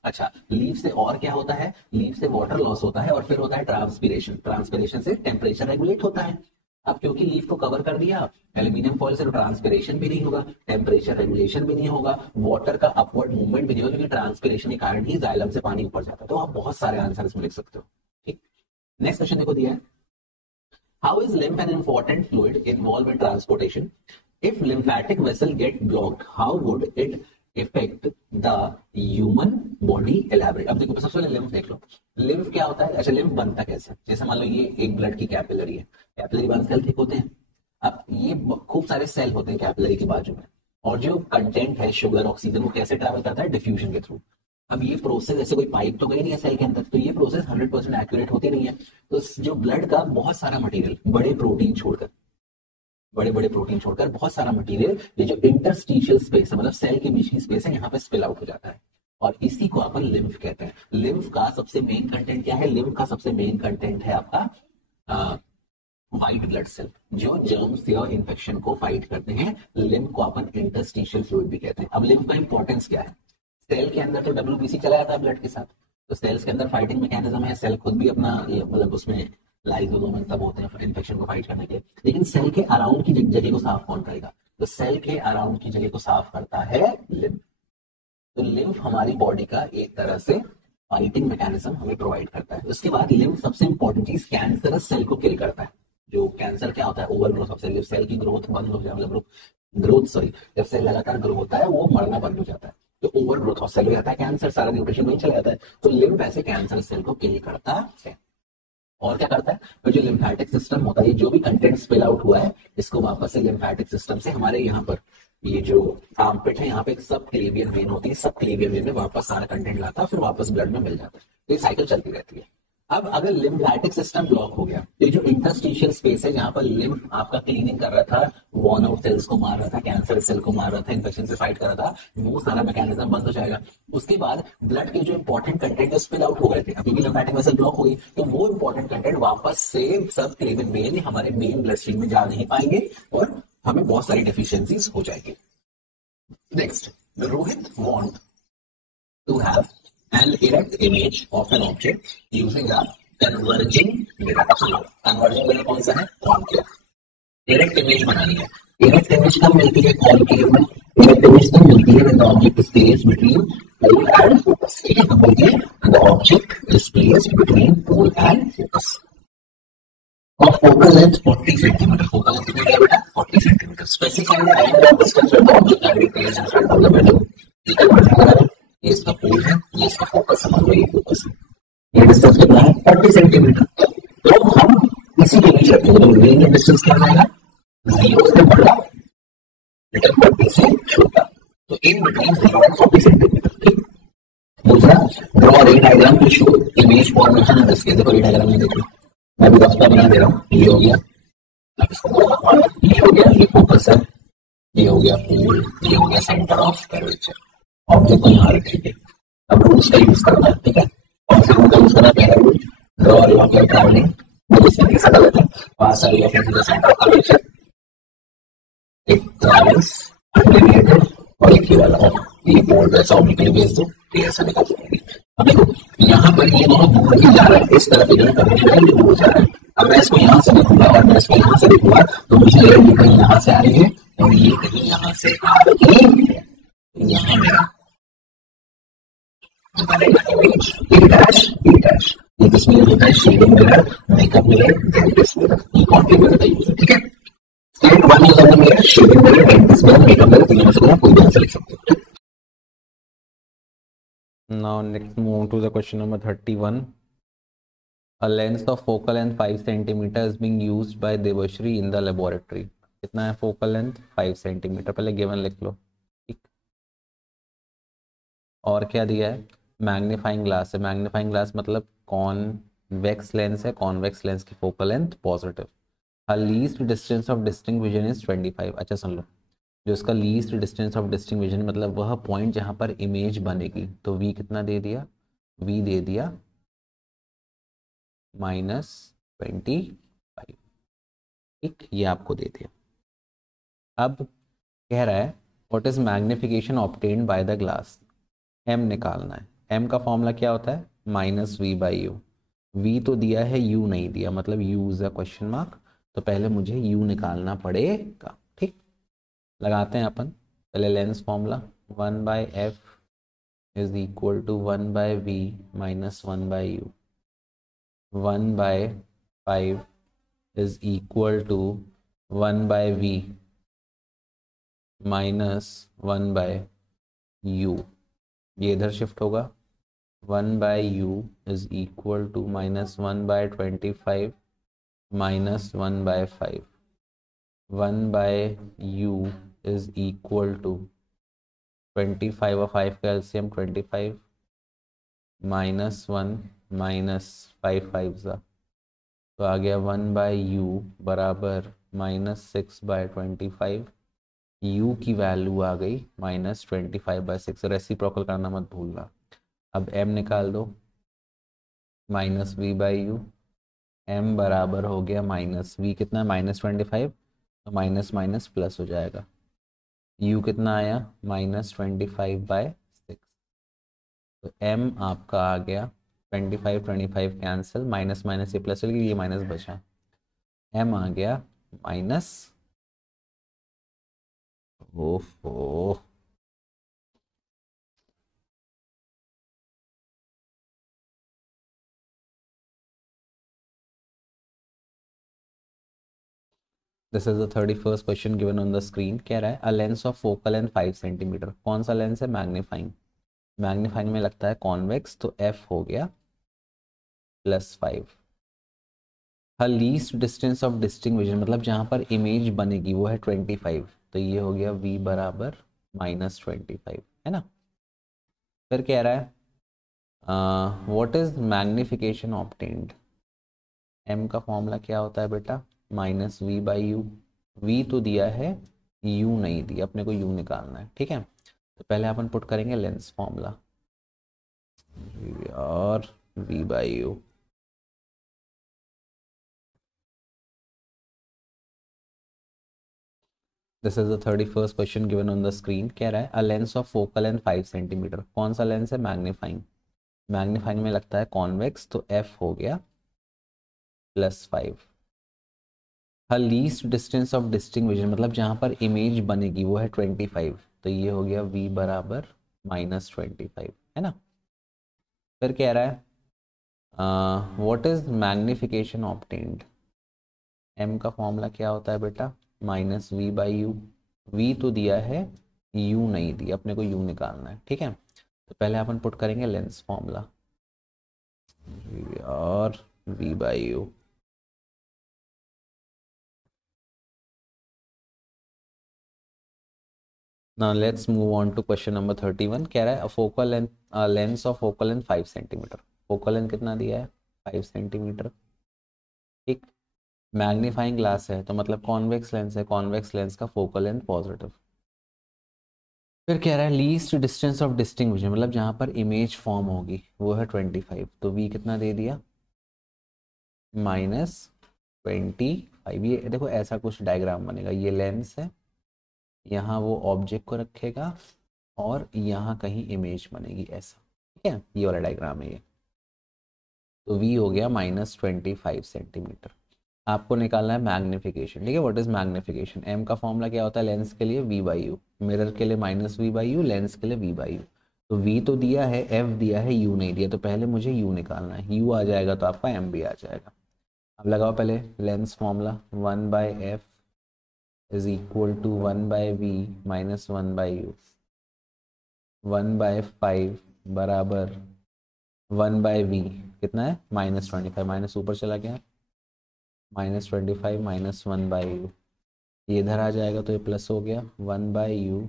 अच्छा, लीव से और क्या होता है, लीव से वाटर लॉस होता है और फिर होता है ट्रांसपिरेशन, ट्रांसपिरेशन से टेम्परेचर रेगुलेट होता है। अब क्योंकि लीव को कवर कर दिया एल्यूमिनियम फॉइल से, तो ट्रांसपिरेशन भी नहीं होगा, टेम्परेचर रेगुलेशन भी नहीं होगा, वाटर का अपवर्ड मूवमेंट भी नहीं होगा, क्योंकि ट्रांसपिरेशन के कारण ही जाइलम से पानी ऊपर जाता है। तो आप बहुत सारे आंसर इसमें लिख सकते हो। ठीक, नेक्स्ट क्वेश्चन देखो दिया है, how is lymph an important fluid involve in transportation? If lymphatic vessel get blocked, how would it effect the human body? Elaborate. अब देखो सबसे पहले लिम्फ देख लो, लिम्फ क्या होता है। अच्छा, लिम्फ बनता कैसे, जैसे मान लो ये एक ब्लड की कैपिलरी है, कैपिलरी 1 सेल ठीक होते हैं, अब ये खूब सारे सेल होते हैं कैपिलरी के बाजू में, और जो कंटेंट है शुगर, ऑक्सीजन, वो कैसे ट्रैवल करता है, डिफ्यूजन के थ्रू। अब ये प्रोसेस ऐसे कोई पाइप तो गई नहीं है सेल के अंदर, तो ये प्रोसेस 100% एक्यूरेट होती नहीं है। तो जो ब्लड का बहुत सारा मटेरियल, बड़े प्रोटीन छोड़कर बहुत सारा मटेरियल, ये जो इंटरस्टिशियल स्पेस है, मतलब सेल के बीच की स्पेस है, यहाँ पे स्पिल आउट हो जाता है, और इसी को अपन लिम्फ कहते हैं। लिम्फ का सबसे मेन कंटेंट क्या है, लिम्फ का सबसे मेन कंटेंट है आपका व्हाइट ब्लड सेल, जो जर्म्स या इन्फेक्शन को फाइट करते हैं। लिम्फ को अपन इंटरस्टिशियल फ्लूइड भी कहते हैं। अब लिम्फ का इंपॉर्टेंस क्या है, सेल के अंदर तो WBC चला जाता है ब्लड के साथ, तो सेल्स के अंदर फाइटिंग मैकेनिज्म है, सेल खुद भी अपना मतलब उसमें लाइसोसोम सब होते हैं इन्फेक्शन को फाइट करने के लिए, लेकिन सेल के अराउंड की जगह को साफ कौन करेगा, तो सेल के अराउंड की जगह को साफ करता है लिम्फ। तो लिम्फ हमारी बॉडी का एक तरह से फाइटिंग मैकेनिज्म हमें प्रोवाइड करता है। उसके बाद लिम्फ सबसे इंपॉर्टेंट चीज, कैंसरस सेल को किल करता है। जो कैंसर क्या होता है, over growth of cell, cell की ग्रोथ बंद हो जाए, मतलब जब सेल लगातार ग्रो होता है वो मरना बंद हो जाता है, तो ओवर ग्रोथ ऑफ सेल हो जाता है, कैंसर, सारा न्यूट्रिशन में चला जाता है। तो लिम्फ ऐसे कैंसर सेल को किल करता है। और क्या करता है, तो जो लिम्फेटिक सिस्टम होता है, जो भी कंटेंट स्पिल आउट हुआ है, इसको वापस से लिम्फेटिक सिस्टम से हमारे यहाँ पर ये जो आर्मपिट है, यहाँ पे एक सब क्लेवियन वेन होती है, सब क्लेवियन वेन में वापस सारा कंटेंट लाता है, फिर वापस ब्लड में मिल जाता है। तो ये साइकिल चलती रहती है। अब अगर लिम्फेटिक सिस्टम ब्लॉक हो गया, तो जो इंटरस्टिशियल स्पेस है, जहां पर लिम्फ आपका क्लीनिंग कर रहा था, वॉर्न आउट सेल्स को मार रहा था, कैंसर सेल को मार रहा था, इन्फेक्शन से फाइट कर रहा था, वो सारा मैकेनिज्म बंद हो जाएगा। उसके बाद ब्लड के जो इंपॉर्टेंट कंटेंट स्पिल आउट हो गए थे, अभी लिम्फेटिक वेसल ब्लॉक हो गई, तो वो इंपॉर्टेंट कंटेंट वापस से सब क्लेवियन वेन हमारे मेन ब्लड स्ट्रीम में जा नहीं पाएंगे और हमें बहुत सारी डेफिशिएंसीज हो जाएगी। Next, Rohit want to have an erect image of an object using a converging mirror। converging mirror कौन सा है, concave। erect image बनानी है। erect image कब मिलती है, concave में। erect image कब मिलती है, when the object is placed between pole and focus। ठीक है, कब मिलती है, the object is placed between pole and focus। और focal length 40 cm। focal length कितनी है बेटा, 40 cm। specify the angle of distance when the object can be placed in front of the window। ठीक है, ये इसका पोल है, ये इसका फोकस है, मान लो ये फोकस है, ये डिस्टेंस कितना है, 40 सेंटीमीटर। तो हम इसी के बीच रखेंगे, तो मेन डिस्टेंस क्या आएगा, 0 से बड़ा लेकिन 40 से छोटा, तो इन बिटवीन 0 और 40 सेंटीमीटर। ठीक, दूसरा, draw ray diagram to show image formation and scale. देखो ये डायग्राम में देखो, मैं भी रास्ता बना दे रहा हूँ। ये हो गया, अब इसको ये हो गया, ये फोकस है, ये हो गया पोल, ये हो गया सेंटर ऑफ कर्वेचर। ऑब्जेक्ट को यहाँ रखेंगे। अब रूल्स का यूज करना है, ठीक है। कौन से रूल का यूज करना है? पहला रूल, ड्रॉ योर ट्रैवलिंग, इसमें कैसा कर लेते हैं, pass are to the centre of curvature, एक ट्रायंगल्स अनडेविएटेड और एक ये वाला ये पोल ऐसा ऑब्लिकली भेज दो, ये ऐसा निकल जाएगी। अब देखो यहाँ पर ये बहुत दूर ही जा रहा है, इस तरफ जो है कभी नहीं दूर जा रहा है। अब मैं इसको यहाँ से देखूंगा और मैं इसको यहाँ से देखूंगा तो मुझे ये कहीं यहाँ से आ रही है और ये कहीं यहाँ से आ रही है। यहाँ मेरा ये किसमें होता है? Shading mirror, makeup mirror, dentist mirror, ये कॉन्टिन्यू का यूज है, ठीक है। स्टेप 1 यूज करना mirror, shading mirror, dentist mirror, makeup mirror, तीनों में से कोई भी आंसर लिख सकते हो। Now next move on to the question number 31. A lens of focal length 5 cm is being used by Devashri in the laboratory. कितना है focal length? 5 cm. पहले given लिख लो, ठीक। और क्या दिया है? मैग्नीफाइंग ग्लास है। मैग्नीफाइंग ग्लास मतलब कॉन्वेक्स लेंस है, कॉन्वेक्स लेंस की focal length positive. Her least distance of distinct vision is 25। अच्छा सुन लो, जो इसका least distance of distinct vision मतलब वह पॉइंट जहाँ पर इमेज बनेगी, तो वी कितना दे दिया? वी दे दिया -25, ठीक, ये आपको दे दिया। अब कह रहा है what is magnification obtained by the glass, m निकालना है। एम का फॉर्मूला क्या होता है? -v/u। v तो दिया है, u नहीं दिया, मतलब u is a question mark, तो पहले मुझे u निकालना पड़ेगा, ठीक। लगाते हैं अपन पहले lens formula, 1/f is equal to 1/v minus 1/u। 1/5 is equal to 1/v minus 1/u। ये इधर शिफ्ट होगा, 1/u is equal to -1/25 minus 1/5। 1/u is equal to 25 और 5 का एलसीएम 25 माइनस 1 माइनस 5 ज़ा, तो आ गया 1/u बराबर -6/25। u की वैल्यू आ गई -25/6। रेसिप्रोकल करना मत भूलना। अब m निकाल दो, -v/u। m बराबर हो गया -v कितना? -25, तो माइनस माइनस प्लस हो जाएगा। u कितना आया? -25/6। तो m आपका आ गया 25 कैंसिल, माइनस माइनस ये प्लस, चलिए ये माइनस बचा, m आ गया माइनस, ओहो, this is the 31st question given on the screen. कह रहा है a lens of focal length 5 centimetre. कौन सा लेंस है? मैग्नीफाइंग। मैग्नीफाइंग में लगता है कॉन्वेक्स, तो f हो गया +5। हर least distance of distinct vision मतलब जहाँ पर इमेज बनेगी वो है 25, तो ये हो गया v बराबर -25, है ना। फिर कह रहा है what is magnification obtained. m का फॉर्मूला क्या होता है बेटा? -v/u। v तो दिया है, u नहीं दिया, अपने को u निकालना है, ठीक है। तो पहले अपन पुट करेंगे लेंस फॉर्मूला और v/u। This is the 31st question given on the screen. कह रहा है a lens of focal length 5 centimetre. कौन सा लेंस है? मैग्नीफाइंग। मैग्नीफाइंग में लगता है कॉन्वेक्स, तो f हो गया +5। हर least distance of distinct vision मतलब जहाँ पर इमेज बनेगी वो है 25, तो ये हो गया v बराबर -25, है ना। फिर कह रहा है what is magnification obtained. m का फॉर्मूला क्या होता है बेटा? -v/u। v तो दिया है, u नहीं दिया, अपने को u निकालना है, ठीक है। तो पहले अपन पुट करेंगे लेंस फॉर्मूला और v/u। Now let's move on to question number 31। कह रहा है focal length, lens of focal length 5 centimetre. Focal length कितना दिया है? 5 सेंटीमीटर। ठीक, मैग्नीफाइंग ग्लास है तो मतलब कॉन्वेक्स लेंस है, कॉन्वेक्स लेंस का फोकल लेंथ पॉजिटिव। फिर कह रहा है लीस्ट डिस्टेंस ऑफ डिस्टिंक्विशन, मतलब जहाँ पर इमेज फॉर्म होगी वो है 25, तो v कितना दे दिया -25। ये देखो ऐसा कुछ डायग्राम बनेगा, ये लेंस है, यहाँ वो ऑब्जेक्ट को रखेगा और यहाँ कहीं इमेज बनेगी ऐसा, ठीक है, ये वाला डायग्राम है ये। तो v हो गया -25 सेंटीमीटर। आपको निकालना है मैग्निफिकेशन, ठीक है। What is magnification? m का फॉर्मूला क्या होता है लेंस के लिए? v/u, मिरर के लिए -v/u, लेंस के लिए v/u। तो v तो दिया है, f दिया है, u नहीं दिया, तो पहले मुझे u निकालना है। u आ जाएगा तो आपका m भी आ जाएगा। अब लगाओ पहले lens formula, 1/f is equal to 1/v minus 1/u, 1/5 बराबर 1/v कितना है -25, माइनस ऊपर चला गया, -25 माइनस 1/u, ये इधर आ जाएगा तो ये प्लस हो गया, 1/u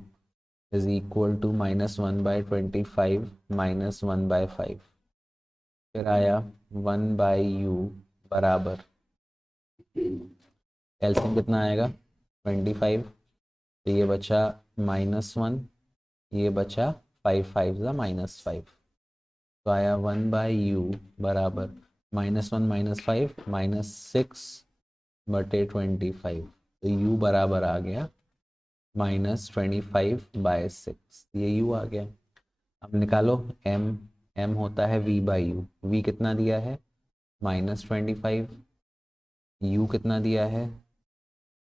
is equal to -1/25 minus 1/5, फिर आया 1/u बराबर, एलसीएम कितना आएगा 25, तो ये बचा -1, ये बचा 5 5 -5, तो आया 1/u बराबर -1 -5 -6/25, तो u बराबर आ गया -25/6, ये u आ गया। अब निकालो m, m होता है v/u, v कितना दिया है -25, u कितना दिया है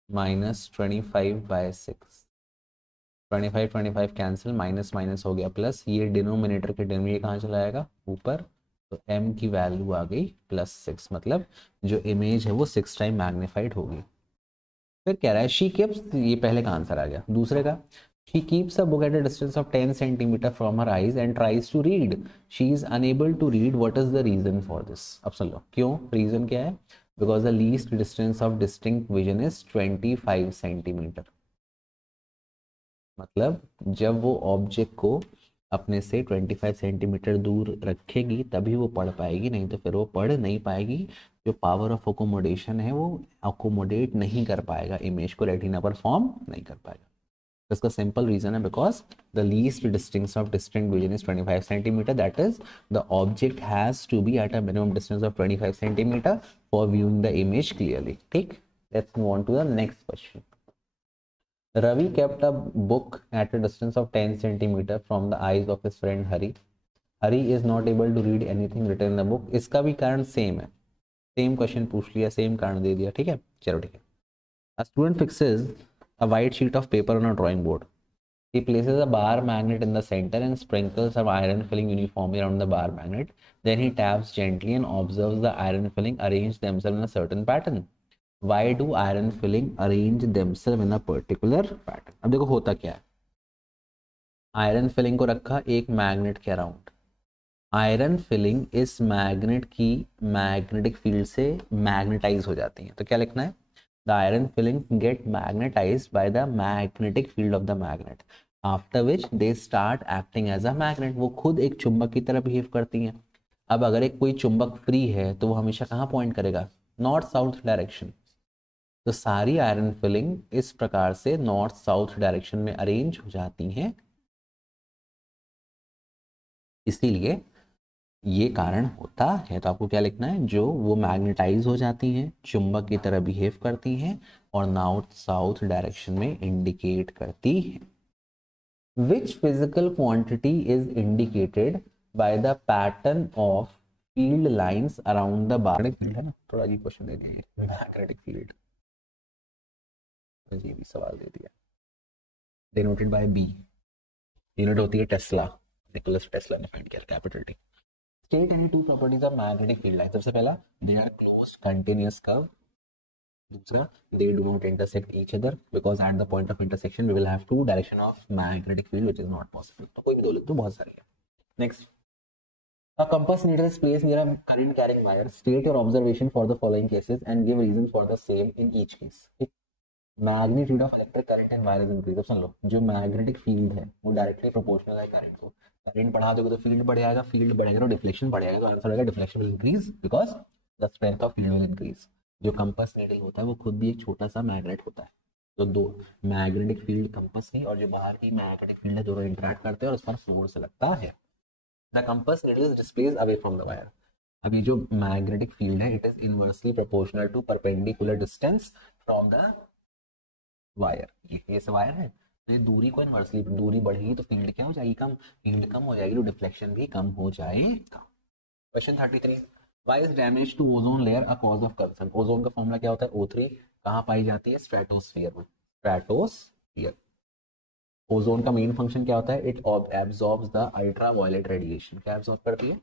-25/6, 25 कैंसिल, माइनस माइनस हो गया प्लस, ये डिनोमिनेटर के डिनोमिनेटर कहाँ चला जाएगा ऊपर, तो m की वैल्यू आ गई +6, मतलब जो इमेज है वो 6 टाइम मैग्नीफाइड होगी। फिर कह रहा है शी कीप्स, ये पहले का आंसर आ गया, दूसरे का she keeps a book at a distance of 10 centimetre from her eyes and tries to read, she is unable to read, what is the reason for this? अब सुन लो क्यों, रीजन क्या है, because the least distance of distinct vision is 25 centimetre. मतलब जब वो ऑब्जेक्ट को अपने से 25 सेंटीमीटर दूर रखेगी तभी वो पढ़ पाएगी, नहीं तो फिर वो पढ़ नहीं पाएगी। जो पावर ऑफ अकोमोडेशन है वो अकोमोडेट नहीं कर पाएगा, इमेज को रेटिना पर फॉर्म नहीं कर पाएगा। तो इसका सिंपल रीजन है because the least distance of distinct vision is 25 centimetre, that is the object has to be at a minimum distance of 25 centimetre for viewing the image clearly. ठीक, let's move on to the next question. Ravi kept a book at a distance of 10 centimeter from the eyes of his friend Hari. Hari is not able to read anything written in the book. इसका भी कारण सेम है, सेम क्वेश्चन पूछ लिया, सेम कारण दे दिया, ठीक है, चलो ठीक है। A student fixes a white sheet of paper on a drawing board. He places a bar magnet in the center and sprinkles some iron filling uniformly around the bar magnet. Then he taps gently and observes the iron filling arrange themselves in a certain pattern. Why do iron filling arrange themselves in a particular pattern? अब देखो होता क्या है, आयरन फिलिंग को रखा एक मैग्नेट के अराउंड, आयरन फिलिंग इस मैग्नेट की मैग्नेटिक फील्ड से मैग्नेटाइज हो जाती है, तो क्या लिखना है, the iron filing get magnetized by the magnetic field of the magnet after which they start acting as a magnet. वो खुद एक चुंबक की तरह बिहेव करती हैं। अब अगर एक कोई चुंबक फ्री है तो वो हमेशा कहाँ पॉइंट करेगा, नॉर्थ साउथ डायरेक्शन। तो सारी आयरन फिलिंग इस प्रकार से नॉर्थ साउथ डायरेक्शन में अरेंज हो जाती हैं, इसीलिए ये कारण होता है। तो आपको क्या लिखना है, जो वो मैग्नेटाइज हो जाती हैं, चुंबक की तरह बिहेव करती हैं और नॉर्थ साउथ डायरेक्शन में इंडिकेट करती हैं। Which physical quantity is indicated by the pattern of field lines around the bar, field है ना, थोड़ा अजीब क्वेश्चन दे देंगे, मैग्नेटिक फील्ड, अजीब ही सवाल दे दिया। डिनोटेड बाय बी, यूनिट होती है टेस्ला, निकोलस टेस्ला ने फाइंड किया, capital T. State any two properties of magnetic field line. सबसे पहला, they are closed continuous curve. दूसरा, they do not intersect each other because at the point of intersection we will have two direction of magnetic field which is not possible. तो कोई भी दो लिख दो, बहुत सारी है। Next, a compass needle is placed near a current carrying wire. State your observation for the following cases and give reasons for the same in each case. Magnitude of electric current in wire is increase. अब सुन लो, जो मैग्नेटिक फील्ड है वो डायरेक्टली प्रोपोर्शनल है करंट को, करंट बढ़ा दोगे तो फील्ड बढ़ जाएगा, फील्ड बढ़ेगा तो डिफ्लेक्शन बढ़ जाएगा, तो आंसर होगा deflection will increase because the strength of field will increase. जो कंपास नीडल होता है वो खुद भी एक छोटा सा मैग्नेट होता है। तो दो मैग्नेटिक फील्ड कंपास की और जो बाहर की मैग्नेटिक फील्ड है दोनों इंटरेक्ट करते हैं और उस पर फोर्स लगता है। The compass needle is displaced away from the wire. अब ये जो मैग्नेटिक फील्ड है it is inversely proportional to perpendicular distance from the wire. ये से वायर है तो ये दूरी को इनवर्सली, दूरी बढ़ेगी तो फील्ड क्या हो जाएगी, कम, फील्ड कम हो जाएगी तो डिफ्लेक्शन भी कम हो जाएगा। Question 33, why is damage to ozone layer a cause of concern. Ozone का फॉर्मूला क्या होता है, O3। कहाँ पाई जाती है, स्ट्रेटोस्फीयर में, स्ट्रेटोस्फीयर। ओजोन का मेन फंक्शन क्या होता है, it absorbs the ultraviolet radiation. क्या एब्जॉर्ब करती है,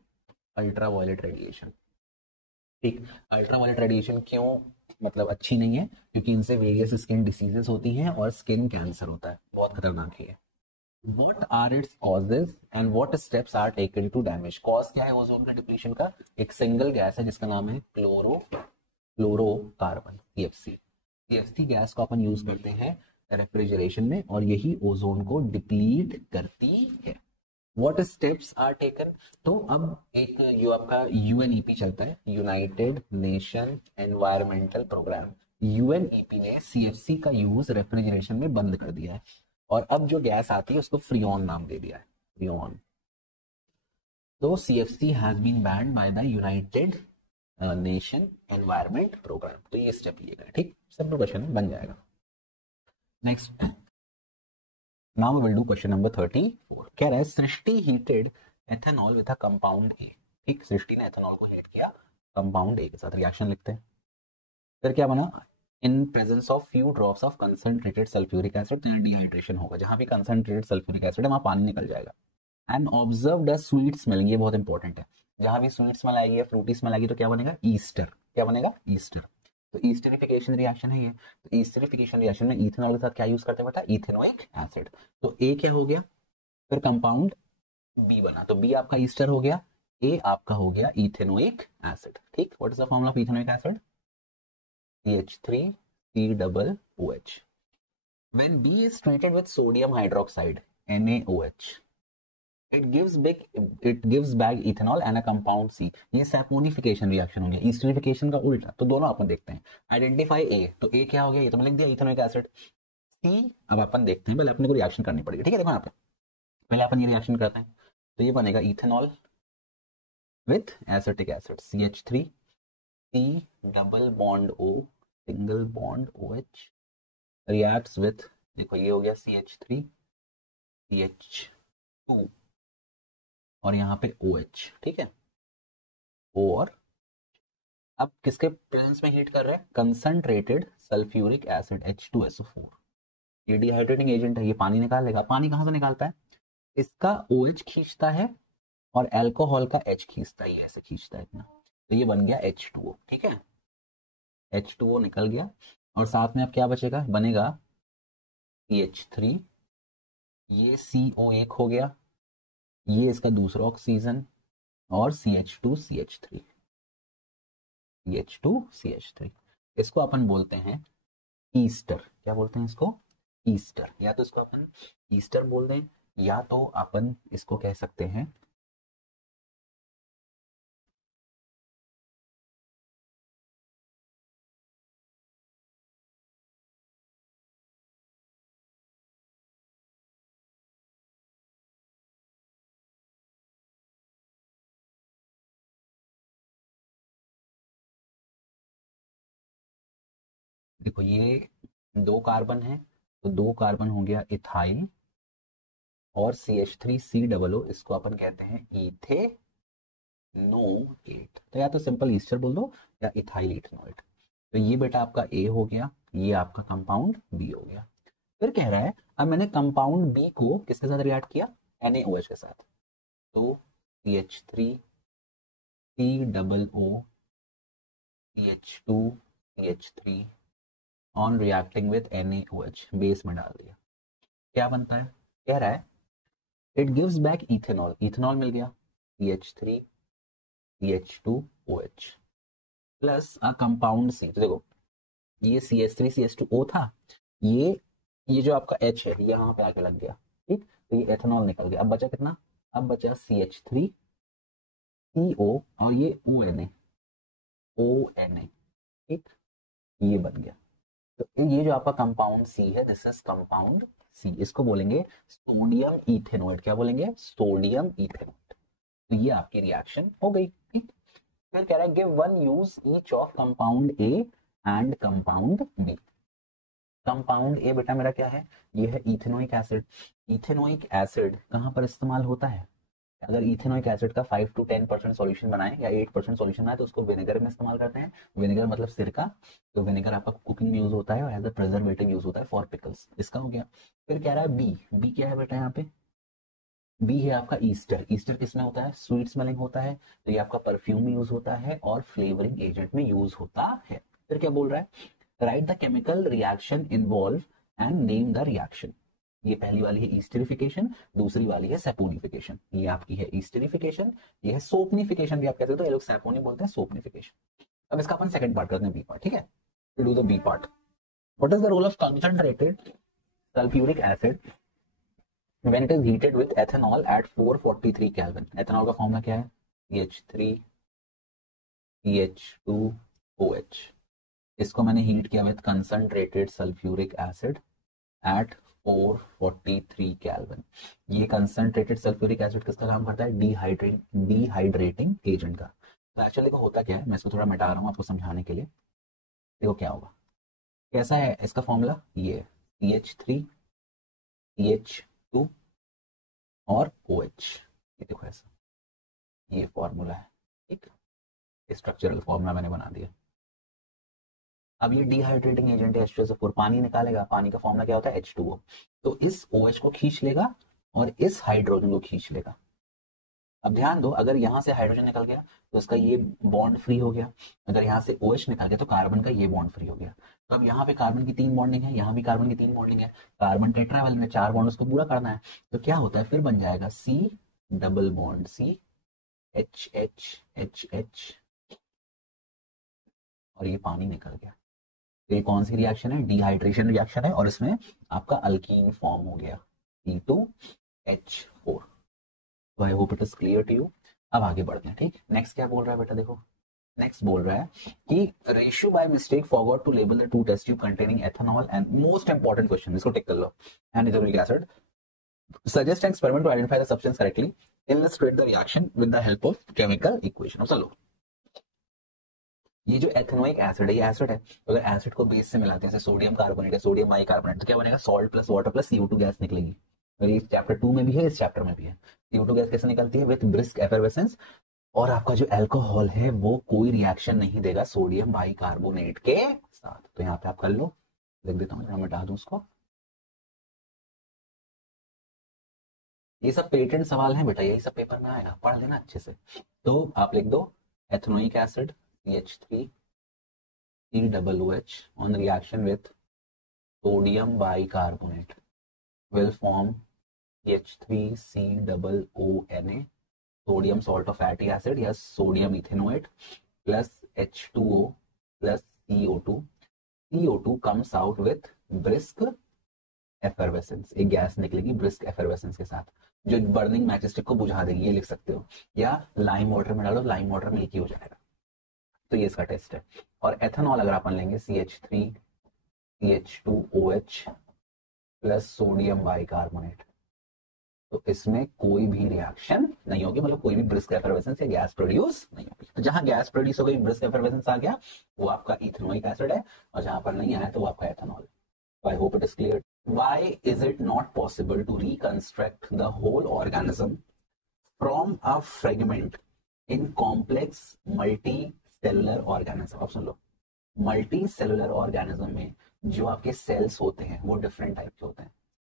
अल्ट्रा वायलेट रेडिएशन। ठीक, अल्ट्रा वायलेट रेडिएशन क्यों मतलब अच्छी नहीं है, क्योंकि इनसे वेरियस स्किन डिसीजेस होती हैं और स्किन कैंसर होता है, बहुत खतरनाक है। What are its causes and what steps are taken to damage? Cause क्या है ओजोन का डिप्लीशन का, एक सिंगल गैस है जिसका नाम है फ्लोरोकार्बन, CFC। CFC गैस को अपन यूज करते हैं रेफ्रिजरेशन में और यही ओजोन को डिप्लीट करती है। What steps are taken? तो अब एक जो आपका UNEP चलता है, United Nation Environmental Programme, UNEP ने CFC का यूज रेफ्रिजरेशन में बंद कर दिया है और अब जो गैस आती है उसको फ्रियोन नाम दे दिया है, फ्रियोन। तो CFC has been banned by the united nation environment programme. तो ये स्टेप लिएगा, ठीक, सिंपल क्वेश्चन बन जाएगा। Next, now we will do question number 34। कह रहा है Srishti heated ethanol with a compound A. ठीक, सृष्टि ने एथेनॉल को हीट किया कंपाउंड ए के साथ, रिएक्शन लिखते हैं। फिर क्या बना, इन presence of few drops of concentrated sulphuric acid, तो यहाँ डिहाइड्रेशन होगा, जहां भी कंसंट्रेटेड सल्फ्यूरिक एसिड है वहां पानी निकल जाएगा। And observed a sweet smelling, ये बहुत इंपॉर्टेंट है, जहां भी स्वीट स्मेल आएगी या फ्रूटी स्मेल आएगी तो क्या बनेगा, ईस्टर। क्या बनेगा, ईस्टर। तो ईस्टरिफिकेशन रिएक्शन है ये। तो ईस्टरिफिकेशन रिएक्शन में इथेनॉल के साथ क्या यूज करते हैं बेटा, इथेनोइक एसिड। तो ए क्या हो गया, फिर कंपाउंड बी बना, तो बी आपका ईस्टर हो गया, ए आपका हो गया इथेनोइक एसिड। ठीक, what is the formula of ethanoic acid, CH3COOH। When B is treated with sodium hydroxide, NaOH, it gives back ethanol and a compound C। ये सैपोनिफिकेशन रिएक्शन हो गया, ईस्टरिफिकेशन का उल्टा। तो दोनों अपन देखते हैं। आइडेंटिफाई ए, तो ए क्या हो गया, ये तो मैं लिख दिया इथेनोइक एसिड। सी अब अपन देखते हैं, पहले अपने को रिएक्शन करनी पड़ेगी, ठीक है। देखो यहाँ पे पहले अपन ये रिएक्शन करते हैं, तो ये बनेगा ethanol with acetic acid, CH3, C double bond O single bond OH reacts with, देखो ये हो गया CH3 CH2 और यहाँ पे OH, ठीक है। और अब किसके प्रेजेंस में हीट कर रहे हैं, कंसंट्रेटेड सल्फ्यूरिक एसिड H2SO4। ये डिहाइड्रेटिंग एजेंट है, ये पानी निकालेगा। पानी कहां से निकालता है, इसका OH खींचता है और अल्कोहल का H खींचता है, ऐसे खींचता है इतना, तो ये बन गया H2O, ठीक है। H2O निकल गया और साथ में अब क्या बचेगा, बनेगा CH3, ये CO एक हो गया, ये इसका दूसरा ऑक्सीजन और CH2CH3, CH2CH3। इसको अपन बोलते हैं ईस्टर। क्या बोलते हैं इसको, ईस्टर। या तो इसको अपन ईस्टर बोल दें या तो अपन इसको कह सकते हैं देखो ये दो कार्बन है तो दो कार्बन हो गया इथाइल और CH3C, इसको अपन कहते हैं इथेनोएट। तो या तो सिंपल ईस्टर बोल दो या इथाइल इथेनोएट। तो ये बेटा आपका ए हो गया, ये आपका कंपाउंड बी हो गया। फिर कह रहा है अब मैंने कंपाउंड बी को किसके साथ रिएक्ट किया, NaOH के साथ। तो CH3COO CH2CH3 on reacting with NaOH, base में डाल दिया, क्या बनता है, कह रहा है it gives back ethanol, ethanol मिल गया CH3CH2OH plus a compound C। तो देखो ये CH3CH2O था, ये जो आपका H है यहाँ पे आके लग गया, ठीक, तो ये एथेनॉल निकल गया। अब बचा कितना, अब बचा CH3CO और ये ONA, ठीक। ये बन गया। तो ये जो आपका कंपाउंड सी है, दिस इज कंपाउंड सी, इसको बोलेंगे सोडियम इथेनॉइड। क्या बोलेंगे? Sodium ethanoid. तो ये आपकी रिएक्शन हो गई, ठीक। फिर कह रहा है give one use each of compound a and compound b. Compound a बेटा मेरा क्या है? ये है इथेनोइक एसिड। इथेनोइक एसिड कहाँ पर इस्तेमाल होता है? अगर इथेनोइक एसिड का 5 to 10% सॉल्यूशन बनाए या 8% सॉल्यूशन बनाए तो उसको विनेगर में इस्तेमाल करते हैं। विनेगर मतलब सिरका। तो विनेगर आपका कुकिंग में यूज होता है और एज अ प्रिजर्वेटिव यूज होता है फॉर पिकल्स। इसका हो गया। फिर कह रहा है बी। बी क्या है बेटा यहाँ पे? बी है आपका ईस्टर। ईस्टर किसमें होता है? स्वीट स्मेलिंग होता है। तो ये आपका परफ्यूम में यूज होता है और फ्लेवरिंग एजेंट में यूज होता है। फिर क्या बोल रहा है? Right the chemical reaction involve and name the reaction. ये पहली वाली है ईस्टरिफिकेशन, दूसरी वाली है सैपोनिफिकेशन। ये आपकी है ईस्टरिफिकेशन, ये है सोपनिफिकेशन भी आप कहते हो, तो ये लोग सैपोनी बोलते हैं, सोपनिफिकेशन। अब इसका अपन सेकंड पार्ट करते हैं, बी पार्ट, ठीक है। To do the b part, what is the role of concentrated sulphuric acid when it is heated with ethanol at 443 Kelvin? Ethanol का फॉर्मूला क्या है? CH3CH2OH। इसको मैंने हीट किया with concentrated sulphuric acid at 443 Kelvin. ये कंसंट्रेटेड सल्फ्यूरिक एसिड किसका काम करता है? डिहाइड्रेटिंग एजेंट का। तो एक्चुअली को होता क्या है, मैं इसको थोड़ा मिटा रहा हूँ आपको समझाने के लिए। देखो क्या होगा, कैसा है इसका फॉर्मूला? ये CH3CH2 और OH। ये देखो ऐसा, ये फॉर्मूला है, ठीक। स्ट्रक्चरल फॉर्मूला मैंने बना दिया। अब ये डिहाइड्रेटिंग एजेंट है H2SO4, पानी निकालेगा। पानी का फॉर्मूला क्या होता है? H2O। तो इस OH को खींच लेगा और इस हाइड्रोजन को खींच लेगा। अब ध्यान दो, अगर यहां से हाइड्रोजन निकल गया तो इसका ये बॉन्ड फ्री हो गया। अगर यहाँ से OH निकल गया तो कार्बन का ये बॉन्ड फ्री हो गया। तो अब यहाँ पे कार्बन की 3 बॉन्डिंग है, यहाँ भी कार्बन की 3 बॉन्डिंग है। कार्बन टेट्रावेलेंट में 4 बॉन्ड उसको पूरा करना है। तो क्या होता है, फिर बन जाएगा C double bond C H और ये पानी निकल गया। तो ये कौन सी रिएक्शन है? डिहाइड्रेशन रिएक्शन है और इसमें आपका अल्कीन फॉर्म हो गया C2H4। तो I hope it is clear to you. अब आगे बढ़ते हैं, ठीक। नेक्स्ट क्या बोल रहा है बेटा? देखो नेक्स्ट बोल रहा है कि ratio by mistake forgot to label the 2 test tube containing ethanol and most important question, इसको टिक कर लो, and ethanoic acid. Suggest an experiment to identify the substance correctly, illustrate the reaction with the help of chemical equation. चलो, ये जो एथेनोइक एसिड है, ये एसिड है। तो अगर एसिड को बेस से मिलाते हैं, जैसे सोडियम कार्बोनेट है, सोडियम बाइकार्बोनेट, तो क्या बनेगा? Salt plus water plus CO2 gas निकलेगी। और ये चैप्टर 2 में भी है, इस चैप्टर में भी है। CO2 गैस कैसे निकलती है? With brisk effervescence. और आपका जो एल्कोहल है वो कोई रिएक्शन नहीं देगा सोडियम बाइकार्बोनेट के साथ। तो यहाँ पे आप कर लो, लिख देता हूँ, मिटा दूं उसको। ये सब पेटेंट सवाल है बेटा, यही सब पेपर में आएगा, पढ़ लेना अच्छे से। तो आप लिख दो ethanoic acid CH3COOH on reaction with sodium bicarbonate will form H3COONA, sodium salt of fatty acid या sodium ethanoate plus H2O plus CO2. CO2 comes out with brisk effervescence, एक गैस निकलेगी brisk effervescence के साथ जो बर्निंग मैचस्टिक को बुझा देगी, ये लिख सकते हो। या लाइम वाटर में डालो, लाइम वाटर मिल्की हो जाएगा। तो ये इसका टेस्ट है। और एथेनॉल अगर अपन लेंगे CH3CH2OH प्लस सोडियम बाइकार्बोनेट, तो इसमें कोई भी रिएक्शन नहीं होगी, मतलब कोई भी ब्रिस्क एफरवेसेंस या गैस प्रोड्यूस नहीं होगी। तो जहां गैस प्रोड्यूस हो गई, ब्रिस्क एफरवेसेंस आ गया, वो आपका इथेनोइक एसिड है, और जहां पर नहीं आया तो वो आपका ethanol. I hope it is clear. Why is it not possible to reconstruct the whole organism from a fragment in complex multicellular organism? अब सुन लो, मल्टी सेलुलर ऑर्गेनिज्म में जो आपके सेल्स होते हैं वो डिफरेंट टाइप के होते हैं।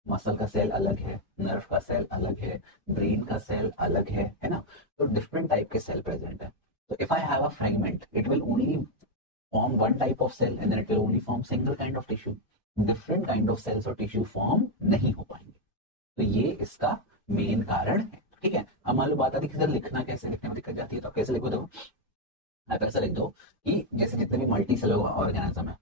मसल का सेल अलग है, नर्व का सेल अलग है, ब्रेन का सेल अलग है ना। तो डिफरेंट टाइप के सेल प्रेजेंट है। तो if I have a fragment, it will only form one type of cell and then it will only form single kind of tissue. Different kind of cells और टिश्यू फॉर्म नहीं हो पाएंगे। तो ये इसका मेन कारण है, ठीक है। अब मान लो बात आती है कि लिखना कैसे, लिखने में दिक्कत जाती है, तो कैसे लिखो? देखो आप ऐसा लिख दो कि जैसे जितने भी मल्टी सेलुलर ऑर्गेनिज्म है,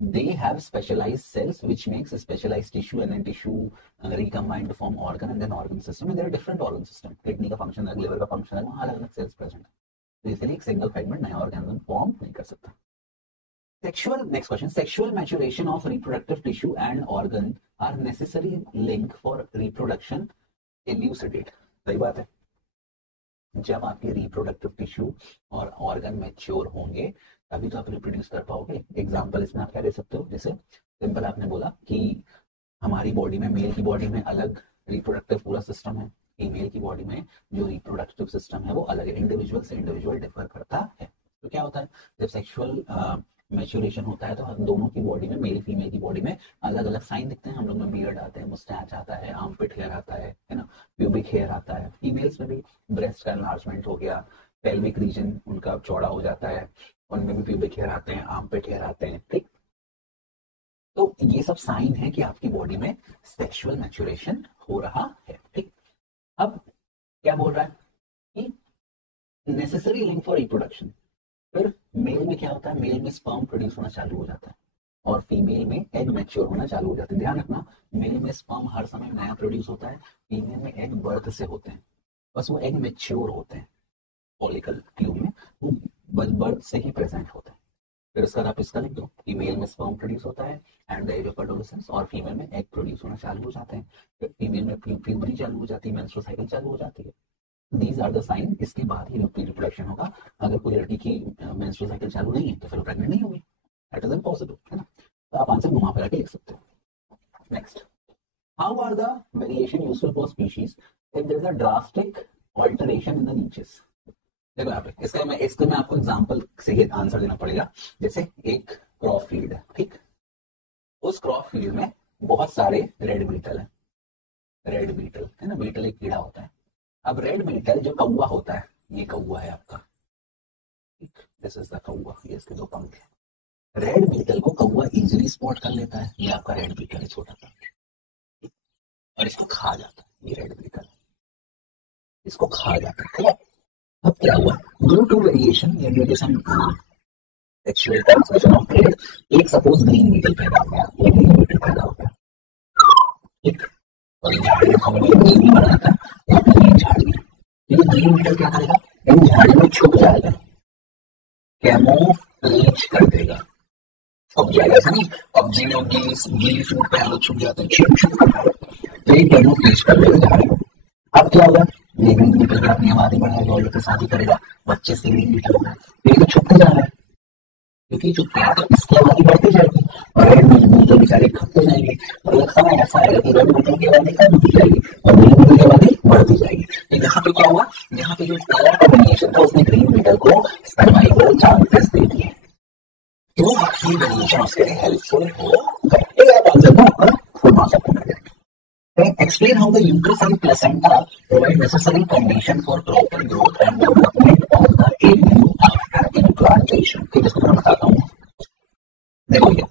they have specialized cells which makes a specialized tissue and then tissue recombine to form organ and then organ system, and there are different organ system, kidney का फंक्शन है, लिवर का फंक्शन है, वहां अलग अलग सेल्स प्रेजेंट है। तो इसलिए एक सिंगल फ्रेगमेंट नया ऑर्गेनिज्म फॉर्म नहीं कर सकता। Next question. Sexual maturation of reproductive tissue and organ are necessary link for reproduction. Elucidate. सही बात है, जब आपके रिप्रोडक्टिव टिश्यू और ऑर्गन मैच्योर होंगे तभी तो आप रिप्रोड्यूस कर पाओगे। एग्जांपल इसमें आप क्या दे सकते हो, जैसे सिंपल आपने बोला कि हमारी बॉडी में, मेल की बॉडी में अलग रिप्रोडक्टिव पूरा सिस्टम है, फीमेल की बॉडी में जो रिप्रोडक्टिव सिस्टम है वो अलग है, इंडिविजुअल से इंडिविजुअल डिफर करता है। तो क्या होता है, जब सेक्सुअल मैच्योरेशन होता है तो हम दोनों की बॉडी में, मेल फीमेल की बॉडी में अलग अलग साइन दिखते हैं। हम लोग में बियर्ड आते हैं, मुस्टैच आता है, आर्मपिट हेयर आता है ना, प्यूबिक हेयर आता है। फीमेल्स में भी ब्रेस्ट का एनलार्जमेंट हो गया, पेल्विक रीजन उनका चौड़ा हो जाता है, उनमें भी प्यूबिक हेयर आते हैं, आर्मपिट हेयर आते हैं। ठीक, तो ये सब साइन है कि आपकी बॉडी में सेक्सुअल मैच्योरेशन हो रहा है। ठीक, अब क्या बोल रहा है कि नेसेसरी लिंक फॉर रिप्रोडक्शन। फिर मेल में क्या होता है, मेल में स्पर्म प्रोड्यूस होना चालू हो जाता है और फीमेल में एग मैच्योर होना चालू हो जाता है। ध्यान रखना, मेल में स्पर्म हर समय नया प्रोड्यूस होता है, फीमेल में एग बर्थ से होते हैं, बस वो एग मैच्योर होते हैं फॉलिकल ट्यूब में, वो बर्थ से ही प्रेजेंट होते हैं। फिर इसका आप इसका लिख दो कि मेल में स्पर्म प्रोड्यूस होता है and the age of adolescence, और फीमेल में एग प्रोड्यूस होना चालू हो जाते हैं। फिर फीमेल में प्यूबरी चालू हो जाती है, मेंस्ट्रुअल साइकिल चालू हो जाती है। These are the signs, इसके बाद ही रिप्रोडक्शन होगा। अगर कोई लड़की की मेंस्ट्रुअल साइकिल चालू नहीं है तो फिर प्रेग्नेंट नहीं होगी, दैट इज इम्पॉसिबल, है ना। तो आप आंसर घुमा फिरा के लिख सकते हो। Next, how are the variation useful for species if there is a drastic alteration in the niches. देखो यहाँ पे इसका मैं आपको एग्जांपल से ही आंसर देना पड़ेगा। जैसे एक क्रॉप फील्ड है, ठीक, उस क्रॉप फील्ड में बहुत सारे रेड बीटल है, रेड बीटल है ना, बीटल एक कीड़ा होता है। अब रेड बीटल जो कौवा होता है, ये कौवा है आपका, दिस इज द कौवा, ये इसके दो पंख है। रेड बीटल को कौवा इजीली स्पॉट कर लेता है, ये आपका रेड बीटल है, छोटा सा, और इसको खा जाता है। ये रेड बीटल इसको खा जाता है। अब क्या हुआ, due to variation sexual transmission of trade, एक सपोज ग्रीन बीटल पैदा हो गया, ये ग्रीन बीटल पैदा हो गया, ठीक, और झाड़ियों का ग्रीन बनाता है। ये ग्रीन बीटल क्या करेगा, इन झाड़ियों में छुप जाएगा, कैमोफ्लेज कर देगा, छुप जाएगा। ऐसा नहीं पबजी में गिली सूट पे हम छुप जाते हैं, छुप कर, तो ये कैमोफ्लेज कर देगा झाड़ियों। अब क्या होगा, ये ग्रीन बीटल अपनी आबादी बढ़ाएगा और लोग शादी करेगा, बच्चे से ग्रीन बीटल होगा, ये तो छुपते जा रहा है, क्योंकि जो तो इसकी आबादी बढ़ती जाएगी और रेड बीटल बेचारे खपते जाएंगे, और एक समय ऐसा आएगा कि रेड बीटल की आबादी कम होती जाएगी और ग्रीन बीटल की आबादी बढ़ती जाएगी। तो यहाँ पे क्या हुआ, यहाँ पे जो कलर कॉम्बिनेशन था उसने ग्रीन बीटल को सर्वाइवल चांसेस दे दिए, तो ये वेरिएशन उसके लिए हेल्पफुल हो गया। Explain how the uterus and placenta provide necessary condition for proper growth and development of the embryo after implantation। ठीक है, इसको मैं बताता हूँ। देखो ये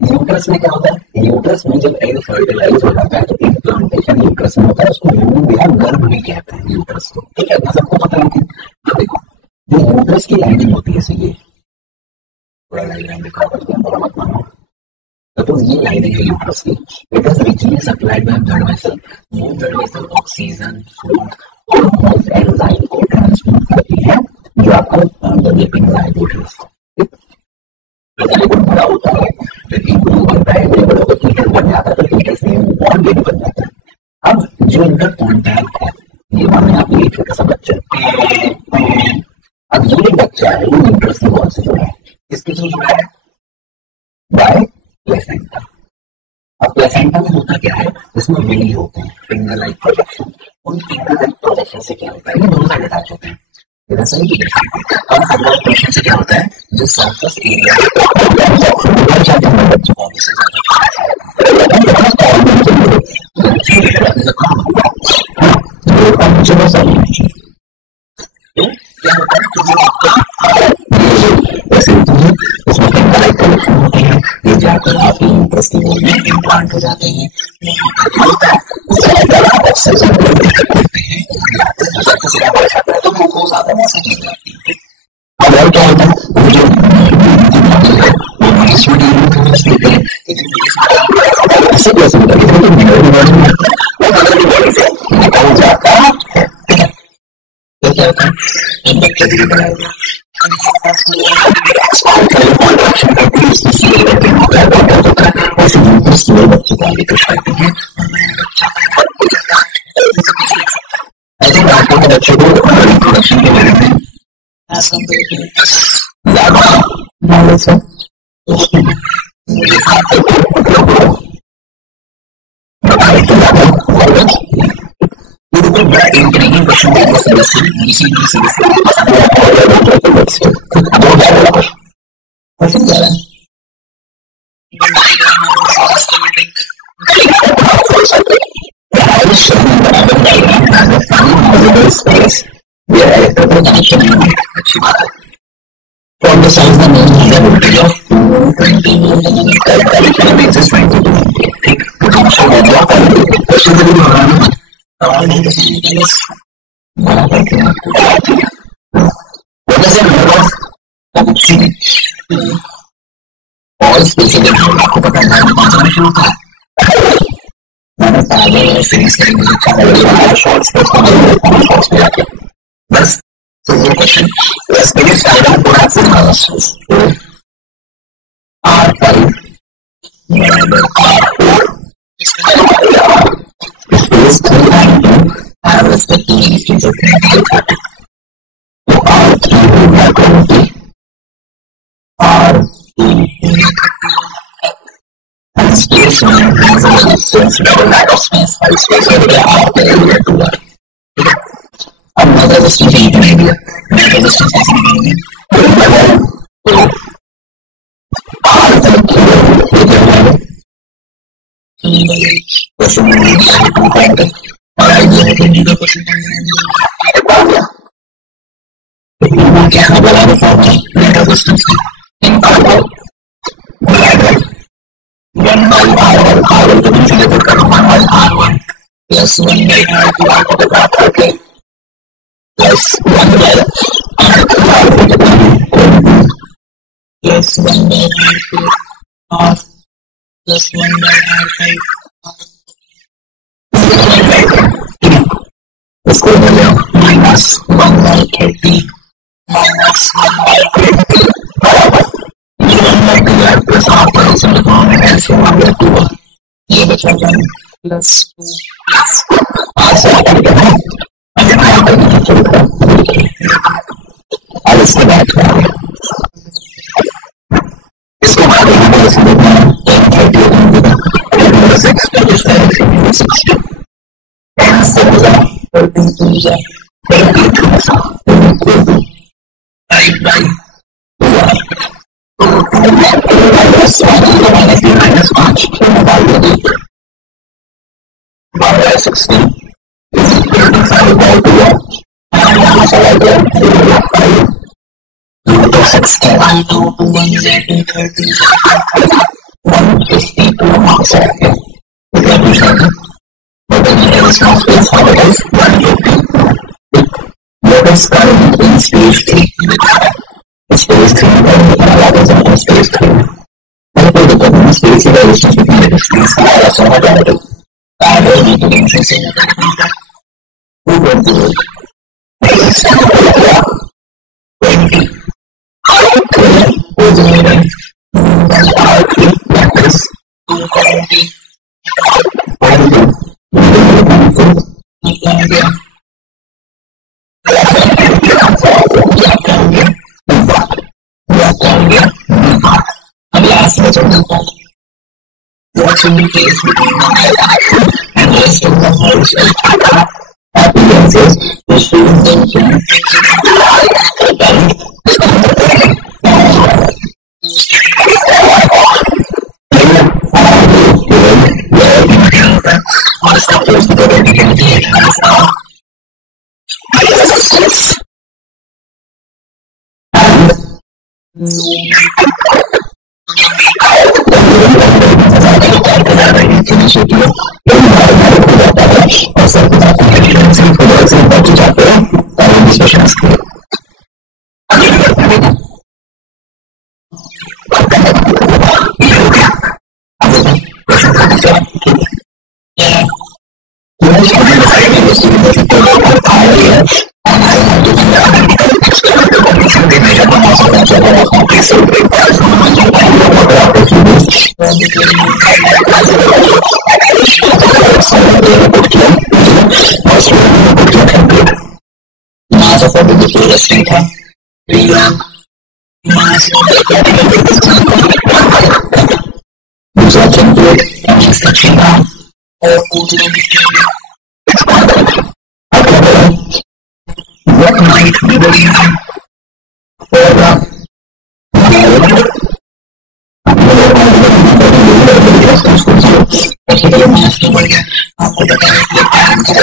यूट्रस में क्या होता है, यूट्रस में जब एग फर्टिलाइज हो जाता है तो इम्प्लांटेशन यूट्रस में होता है, उसको वूम्ब या गर्भ भी कहते हैं यूट्रस को। ठीक है, सबको पता है। अब देखो जो यूट्रस की लाइनिंग होती है, ये पूरा डायग्राम दिखा करके बड़ा मत मानो, तो ये लाइनिंग है यूट्रस की, it is richly supplied by blood vessel, वो blood vessel oxygen, food, hormones, enzyme को ट्रांसपोर्ट करती है, जो आपको डेवलपिंग जायगोट है उसको। जायगोट बड़ा होता है, फिर इम्प्रूव बनता है, जब बड़ा होकर फीटस बन जाता है तो फीटस में ऑर्गन बन जाता है। अब जो इनका कॉन्टैक्ट है, ये माने आप ये छोटा सा बच्चा, अब ये बच्चा है वो यूट्रस की वॉल से जुड़ा है, किसके से जुड़ा है, बाय प्लेसेंटा। अब प्लेसेंटा में होता क्या है, इसमें विली होते हैं, फिंगर लाइक प्रोजेक्शन, उन फिंगर लाइक प्रोजेक्शन से क्या होता है, ये दोनों साइड अटैच होते हैं, इधर से भी और फिंगर प्रोजेक्शन से क्या होता है, जो सरफेस एरिया ये जाकर आपकी यूट्रस की वॉल में इम्प्लांट हो जाते हैं। तो ग्लूकोज आता है, ऐसा चीज जाती है। अब और क्या होता है, निकल जाता है। तो क्या होता है, बच्चा धीरे बढ़ाएगा, एक्सपांड करें, कॉन्ट्रैक्शन करते हैं, इसमें सी रिलेटेड होता है, डॉट होता है, वैसे ही स्कूल बच्चे को आगे पुश करते हैं। ऐसे बातों के बच्चों को रिप्रोडक्शन के बारे में ज्यादा नॉलेज है, मुझे खाते इंटरेस्टिंग क्वेश्चन है, अच्छी बात है। From the size the main is a voltage of 220 volt and the current collection basis 22 ठीक potential हो गया क्वेश्चन भी हो रहा है और नहीं किसी के लिए बड़ा करके आपको बताती है what is the number of oxygen और स्पेशली आपको पता है ना कौन सा रेशियो होता है मैंने पहले सीरीज के लिए अच्छा लगा शॉर्ट्स पे जाके बस तो ये question space time of products analysis R5 R4 space 3 and 2 have respectively instances of critical pattern. So R3 होगा 20 R2 and space 1 has a resistance double that of space 5 space हो गया R पे area 2 है ठीक है। अब नेट रेजिस्टेंस एक नहीं दिया, नेट रेजिस्टेंस कैसे निकालेंगे तो R तक क्वेश्चन में दिया है 2 पॉइंट और आइडिया है कि का क्वेश्चन में क्या है बड़ा formula net resistance in R1 1 by R1 R1 को भी सिलेक्ट कर रहा हूं 1 by R1 plus 1 by R2 आपको तो प्राप्त करके plus 1 by R2 plus 1 by R2 और plus 1 by R5 इसको बोले minus 1 by 30 minus 1 by 20 बराबर 1 by 2 R plus R पर उसे लिखा हमें ऐसे 1 by 2 ये बचा जाए plus 2 R से आगे बढ़ा और इसके बाद इसको बाद में इसको देखना 1030 होगा 6 इस तरह से 60 10 से होगा 32 जा 32 सा equal to 5 by 2 तो 2 minus 1 minus 5 तो मोबाइल में देख 1 by 16 is equal to 5 by 2 and यहाँ से लग गया 5 to 60 by 2 to 130 152 marks आ गया इतना पूछना था but then the response is how it is 180 what is current in stage 3 stage 3 what is in stage 3 मैंने कोई दिक्कत नहीं stage 3 resistance between the stages का आया समझ आ रहा है पहले ही तो दिन से होगा who will do it 20 R3 हो जाएगा R3 that is 220 और अब लास्ट में चल जाता है what should be placed between the net action and rest of the whole cell appearances the student then can और इसका पोस्ट को करने resistance Mass of the previous data. Mass of the resulting weight and instruction down or what might be the reason for the आपको पता है कि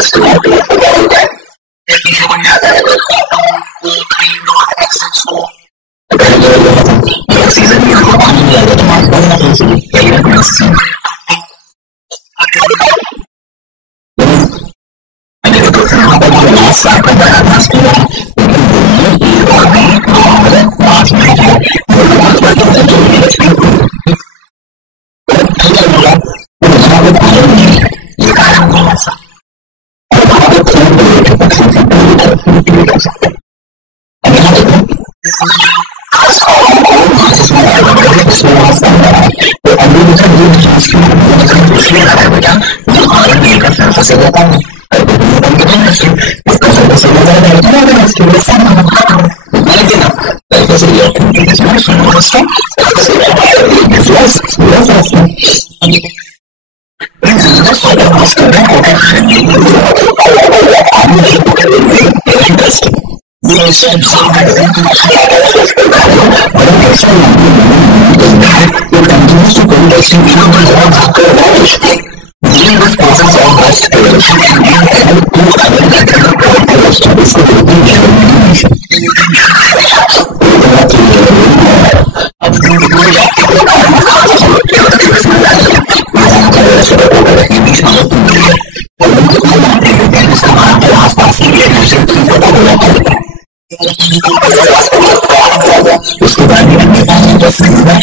उसके बाद में हमने कहा तो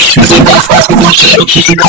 किसी का आसपास किसी का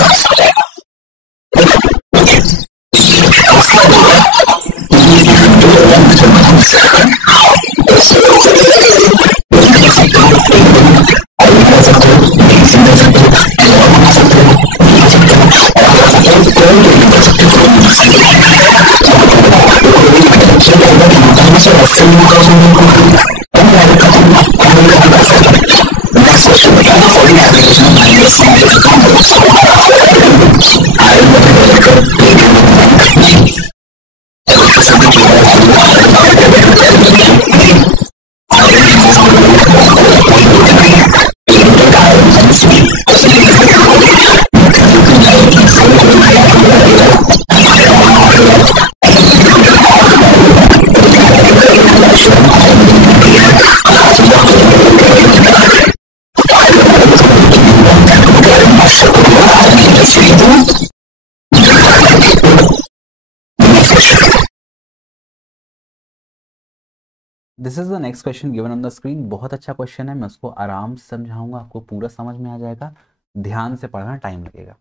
this is the next question given on the screen. बहुत अच्छा क्वेश्चन है, मैं उसको आराम से समझाऊंगा, आपको पूरा समझ में आ जाएगा। ध्यान से पढ़ना, टाइम लगेगा।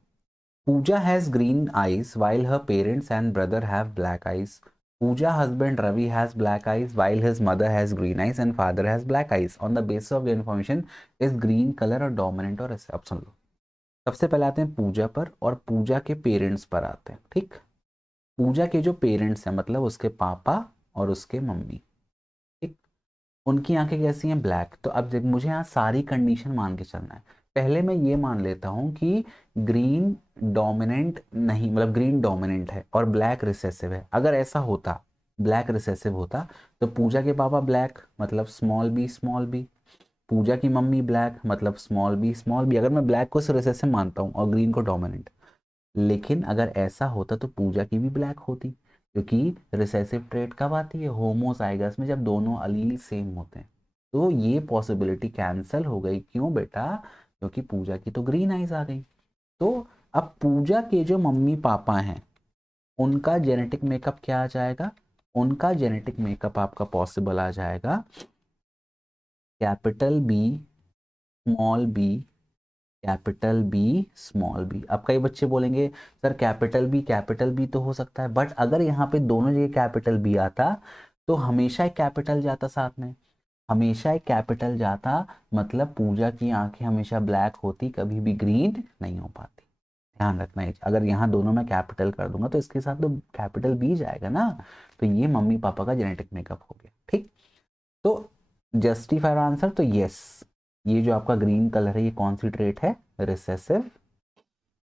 Puja has green eyes while her parents and brother have black eyes. Puja husband Ravi has black eyes while his mother has green eyes and father has black eyes. On the basis of the information is green colour और डोमिनेंट और ऐसे। अब सुन लो, सबसे पहले आते हैं पूजा पर और पूजा के पेरेंट्स पर आते हैं। ठीक, पूजा के जो पेरेंट्स हैं मतलब उसके पापा और उसके मम्मी, उनकी आंखें कैसी हैं? ब्लैक। तो अब जब मुझे यहाँ सारी कंडीशन मान के चलना है, पहले मैं ये मान लेता हूँ कि ग्रीन डोमिनेंट नहीं, मतलब ग्रीन डोमिनेंट है और ब्लैक रिसेसिव है। अगर ऐसा होता, ब्लैक रिसेसिव होता, तो पूजा के पापा ब्लैक मतलब स्मॉल बी, पूजा की मम्मी ब्लैक मतलब स्मॉल बी। अगर मैं ब्लैक को रिसेसिव मानता हूँ और ग्रीन को डोमिनेंट, लेकिन अगर ऐसा होता तो पूजा की भी ब्लैक होती, क्योंकि रिसेसिव ट्रेट कब आती है? होमोजाइगस में, जब दोनों अलील सेम होते हैं। तो ये पॉसिबिलिटी कैंसिल हो गई। क्यों बेटा? क्योंकि पूजा की तो ग्रीन आइज आ गई। तो अब पूजा के जो मम्मी पापा हैं उनका जेनेटिक मेकअप क्या आ जाएगा? उनका जेनेटिक मेकअप आपका पॉसिबल आ जाएगा capital B small b, capital B small b. अब कई बच्चे बोलेंगे सर कैपिटल बी तो हो सकता है, बट अगर यहाँ पे दोनों जगह कैपिटल बी आता तो हमेशा एक कैपिटल जाता साथ में, हमेशा एक कैपिटल जाता, मतलब पूजा की आंखें हमेशा ब्लैक होती, कभी भी ग्रीन नहीं हो पाती। ध्यान रखना है, अगर यहाँ दोनों में कैपिटल कर दूंगा तो इसके साथ तो कैपिटल बी जाएगा ना, तो ये मम्मी पापा का जेनेटिक मेकअप हो गया। ठीक, तो जस्टिफाई आंसर तो यस, ये जो आपका ग्रीन कलर है ये कौन सी ट्रेट है, रिसेसिव।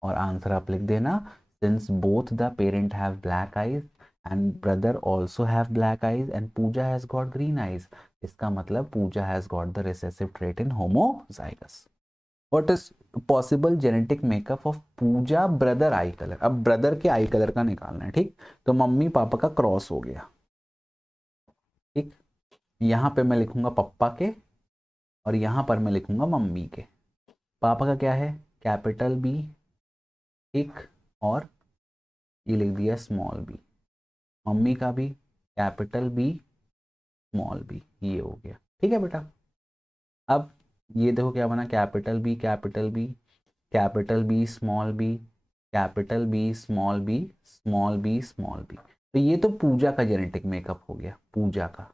और आंसर आप लिख देना, since both the parent have black eyes and brother also have black eyes and Puja has got green eyes, इसका मतलब Puja has got the recessive trait in homozygous. What is possible genetic makeup of Puja brother eye colour, अब ब्रदर के आई कलर का निकालना है। ठीक, तो मम्मी पापा का क्रॉस हो गया। ठीक, यहाँ पे मैं लिखूंगा पप्पा के और यहाँ पर मैं लिखूंगा मम्मी के। पापा का क्या है, कैपिटल बी, ठीक, और ये लिख दिया स्मॉल बी। मम्मी का भी कैपिटल बी स्मॉल बी, ये हो गया। ठीक है बेटा, अब ये देखो क्या बना, capital b capital b, capital B small b, capital B small b, small b small b. तो ये तो पूजा का जेनेटिक मेकअप हो गया, पूजा का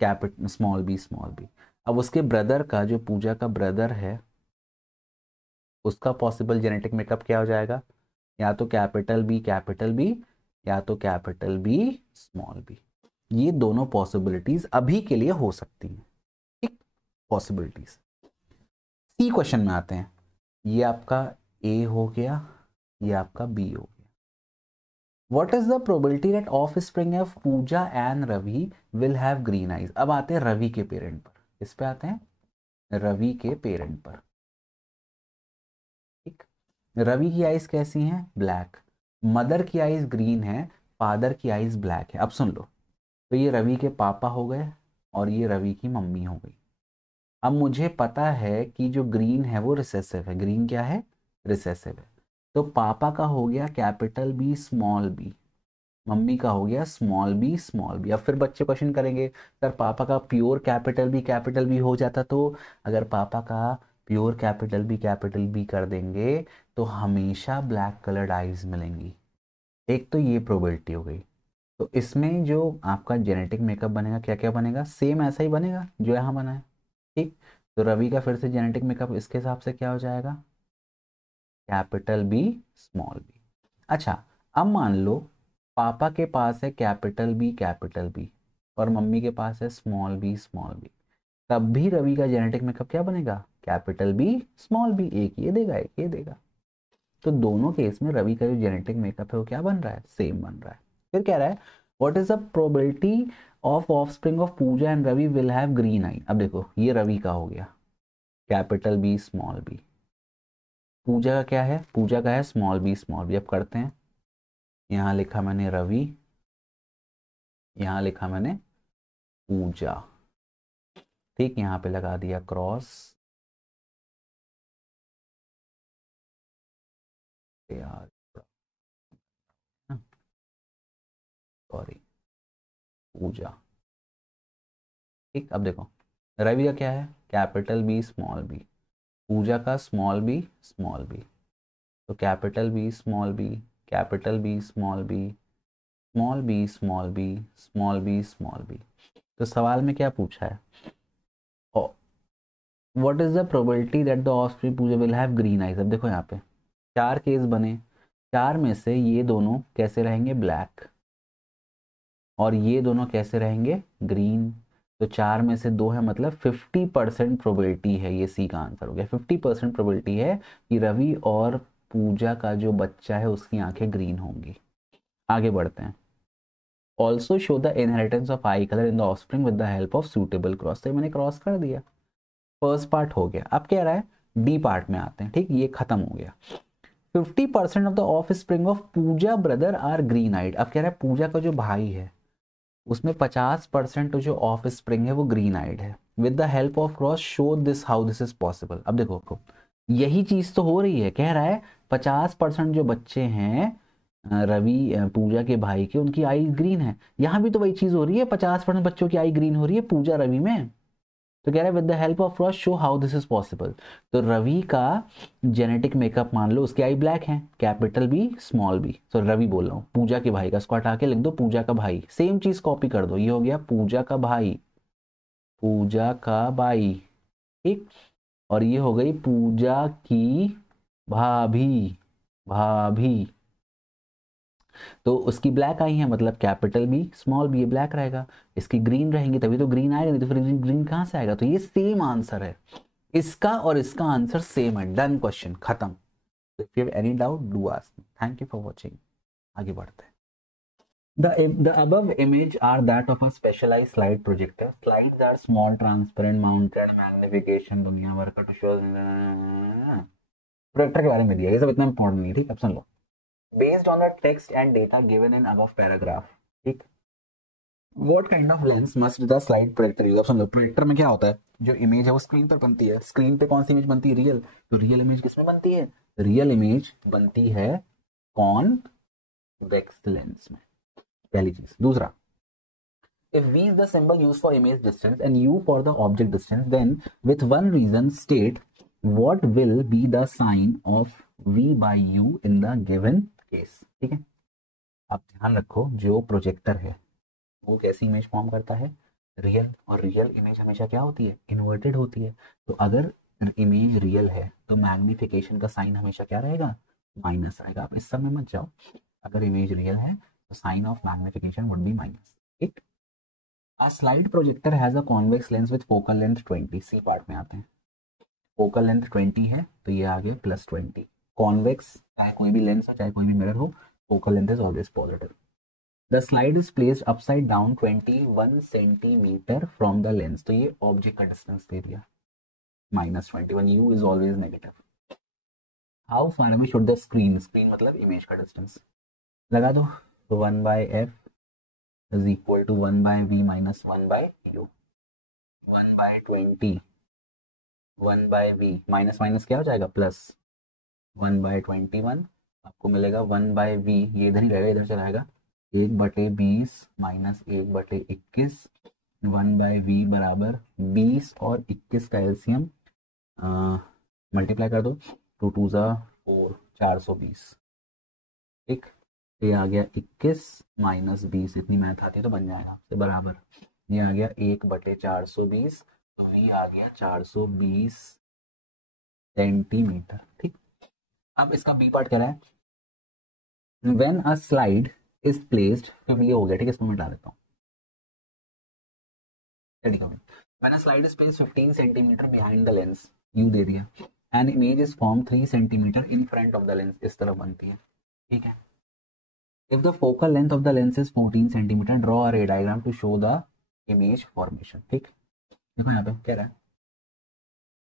capital small b small b. अब उसके ब्रदर का, जो पूजा का ब्रदर है, उसका पॉसिबल जेनेटिक मेकअप क्या हो जाएगा, या तो कैपिटल बी या तो कैपिटल बी स्मॉल बी। ये दोनों पॉसिबिलिटीज अभी के लिए हो सकती हैं। ठीक, पॉसिबिलिटीज। सी क्वेश्चन में आते हैं, ये आपका ए हो गया, ये आपका बी हो गया। What is the probability that offspring of Puja and Ravi will have green eyes. अब आते हैं रवि के पेरेंट पर, इस पे आते हैं रवि के पेरेंट पर। ठीक, रवि की आईज कैसी हैं, ब्लैक, मदर की आईज ग्रीन है, फादर की आईज ब्लैक है। अब सुन लो, तो ये रवि के पापा हो गए और ये रवि की मम्मी हो गई। अब मुझे पता है कि जो ग्रीन है वो रिसेसिव है, ग्रीन क्या है, रिसेसिव है। तो पापा का हो गया कैपिटल बी स्मॉल बी, मम्मी का हो गया स्मॉल बी स्मॉल बी। अब फिर बच्चे क्वेश्चन करेंगे, सर पापा का प्योर कैपिटल बी हो जाता तो, अगर पापा का प्योर कैपिटल बी कर देंगे तो हमेशा ब्लैक कलर्ड आईज मिलेंगी। एक तो ये प्रोबेबिलिटी हो गई। तो इसमें जो आपका जेनेटिक मेकअप बनेगा, क्या क्या बनेगा, सेम ऐसा ही बनेगा जो यहाँ बना है। ठीक, तो रवि का फिर से जेनेटिक मेकअप इसके हिसाब से क्या हो जाएगा, कैपिटल बी स्मॉल बी। अच्छा, अब मान लो पापा के पास है कैपिटल बी और मम्मी के पास है स्मॉल बी, तब भी रवि का जेनेटिक मेकअप क्या बनेगा, कैपिटल बी स्मॉल बी। एक ये देगा एक ये देगा, तो दोनों केस में रवि का जो जेनेटिक मेकअप है वो क्या बन रहा है, सेम बन रहा है। फिर कह रहा है what is the probability of offspring of Puja and Ravi will have green eye. अब देखो ये रवि का हो गया कैपिटल बी स्मॉल बी, पूजा का क्या है, पूजा का है स्मॉल बी। अब करते हैं, यहाँ लिखा मैंने रवि, यहाँ लिखा मैंने पूजा। ठीक, यहाँ पे लगा दिया क्रॉस, यार सॉरी, पूजा। ठीक, अब देखो रवि का क्या है, कैपिटल बी स्मॉल बी, पूजा का स्मॉल बी, तो capital B small b, capital B small b, small b small b, small b small b. तो सवाल में क्या पूछा है, what is the probability that the offspring Pooja will have green eyes. अब देखो यहाँ पे चार केस बने, चार में से ये दोनों कैसे रहेंगे, ब्लैक, और ये दोनों कैसे रहेंगे, ग्रीन। तो चार में से दो है, मतलब 50% प्रोबेबिलिटी है, ये सी का आंसर हो गया। 50% प्रोबेबिलिटी है कि रवि और पूजा का जो बच्चा है उसकी आंखें ग्रीन होंगी। आगे बढ़ते हैं, also show the inheritance of I colour in the offspring with the help of suitable cross. तो मैंने क्रॉस कर दिया, फर्स्ट पार्ट हो गया। अब कह रहा है डी पार्ट में आते हैं। ठीक, ये खत्म हो गया। 50% of the offspring of Puja brother are green eyed. अब कह रहा है पूजा का जो भाई है उसमें 50% जो ऑफ स्प्रिंग है वो ग्रीन आइड है। With the help of cross show this how this is possible. अब देखो यही चीज तो हो रही है, कह रहा है 50% जो बच्चे हैं रवि पूजा के भाई के, उनकी आई ग्रीन है। यहाँ भी तो वही चीज हो रही है, 50% बच्चों की आई ग्रीन हो रही है पूजा रवि में। तो कह रहा है with the help of cross show how this is possible. तो रवि का जेनेटिक मेकअप मान लो उसके आई ब्लैक है, कैपिटल बी स्मॉल बी। तो रवि बोल रहा हूँ, पूजा के भाई का, इसको हटा के लिख दो पूजा का भाई, सेम चीज कॉपी कर दो, ये हो गया पूजा का भाई, पूजा का भाई। ठीक, और ये हो गई पूजा की भाभी, भाभी, तो उसकी ब्लैक आई है मतलब कैपिटल बी स्मॉल बी, ये ब्लैक रहेगा, इसकी ग्रीन रहेंगी तभी तो ग्रीन आएगा, नहीं तो फिर ग्रीन ग्रीन कहाँ से आएगा। तो ये सेम आंसर है, इसका और इसका आंसर सेम है। डन, क्वेश्चन खत्म। If you have any doubt do ask. Thank you for watching. आगे बढ़ते हैं। The above image are that of a specialized slide projector. Slides are small, transparent, mounted, magnification दुनिया भर का to show। प्रोजेक्टर के बारे में दिया, ये सब इतना इंपॉर्टेंट नहीं, ठीक है, अब सुन लो। Based on the text and data given in above paragraph, ठीक, what kind of lens must the slide projector use? अब सुन लो, प्रोजेक्टर में क्या होता है, जो इमेज है वो स्क्रीन पर बनती है। स्क्रीन पे कौन सी इमेज बनती है? रियल। तो रियल इमेज किस में बनती है? रियल इमेज बनती है कॉन्वेक्स लेंस में, पहली चीज। दूसरा, if v is the symbol used for image distance and u for the object distance, then with one reason state what will be the sign of v by u in the given case। ठीक है, आप ध्यान रखो, जो प्रोजेक्टर है वो कैसी इमेज फॉर्म करता है? रियल। और रियल इमेज हमेशा क्या होती है? इन्वर्टेड होती है। तो अगर इमेज रियल है तो मैग्निफिकेशन का साइन हमेशा क्या रहेगा? माइनस रहेगा। आप इस सब में मत जाओ, अगर इमेज रियल है तो sign of magnification would be minus. ठीक। A slide projector has a convex lens with focal length 20। C part में आते हैं। फोकल लेंथ 20 है तो ये आ गया +20। कॉन्वेक्स, चाहे कोई भी लेंस हो चाहे कोई भी मिरर हो, focal length is always positive. The slide is placed upside down 21 centimetre from the lens. तो ये ऑब्जेक्ट का डिस्टेंस दे दिया -21। You is always negative. How far away should the screen, screen मतलब इमेज का डिस्टेंस, लगा दो। 1/f is equal to 1/v minus 1/u। 1/20, 1/v minus minus क्या हो जाएगा? प्लस। 1/21 आपको मिलेगा 1/v, ये इधर ही रहेगा, इधर चला जाएगा। 1/20 माइनस 1/21, 1/v बराबर 20 और 21 का एलसीएम मल्टीप्लाई कर दो, 2 2 ज़ा 4, 420। ठीक, ये आ गया 21 माइनस 20, इतनी मैथ आती है तो बन जाएगा आपसे बराबर। ये आ गया 1/420, तो ये आ गया 420 सेंटीमीटर। ठीक, अब इसका बी पार्ट कह रहा है when a slide is placed, फिर ये हो गया। ठीक है, इसको मैं डाल देता हूँ। When a slide is placed 15 centimetre behind the lens, you दे दिया, and image is form 3 centimetre in front of the lens, इस तरफ बनती है। ठीक है, if the focal length of the lens is 14 centimeter, draw a ray diagram to show the image formation। ठीक, देखो यहाँ पे क्या रहा है,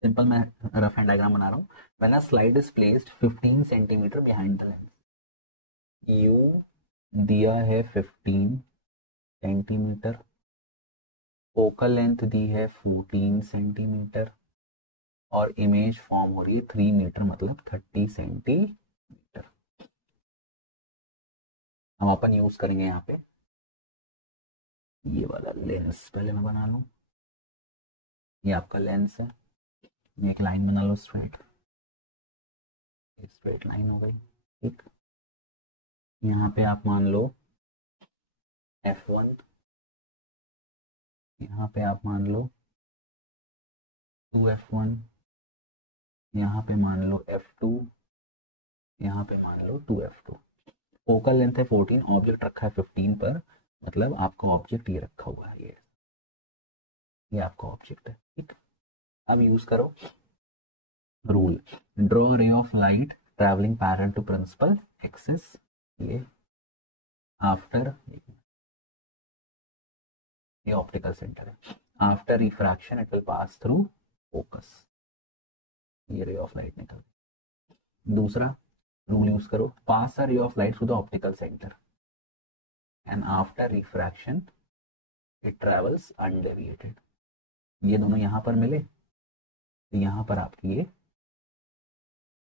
सिंपल मैं रफ हैंड डायग्राम बना रहा हूँ। when a slide is placed 15 centimetre behind the lens, u दिया है 15 सेंटीमीटर, फोकल लेंथ दी है 14 सेंटीमीटर और इमेज फॉर्म हो रही है 3 मीटर मतलब 30 सेंटीमीटर। हम अपन यूज करेंगे यहाँ पे ये वाला लेंस, पहले मैं बना लूं। ये आपका लेंस है, एक लाइन बना लो स्ट्रेट, स्ट्रेट लाइन हो गई। ठीक, यहाँ पे आप मान लो f1, यहाँ पे आप मान लो 2f1, यहाँ पे मान लो f2, यहाँ पे मान लो 2f2। फोकल लेंथ है 14, ऑब्जेक्ट रखा है 15 पर, मतलब आपका ऑब्जेक्ट ये रखा हुआ है, ये आपका ऑब्जेक्ट है। ठीक, अब यूज करो rule, draw ray of light travelling parallel to principal axis. ये आफ्टर, ये ऑप्टिकल सेंटर है, after refraction it will pass through focus, ये रे ऑफ लाइट निकल। दूसरा रूल यूज करो, pass a ray of light through the optical centre and after refraction it travels undeviated. ये दोनों यहां पर मिले तो यहां पर आपकी ये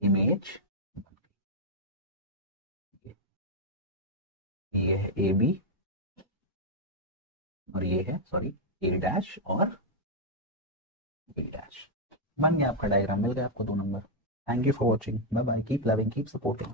इमेज, ये है ए बी और ये है सॉरी ए डैश और बी डैश। बन गया आपका डायग्राम, मिल गया आपको 2 number. Thank you for watching, bye bye, keep loving, keep supporting.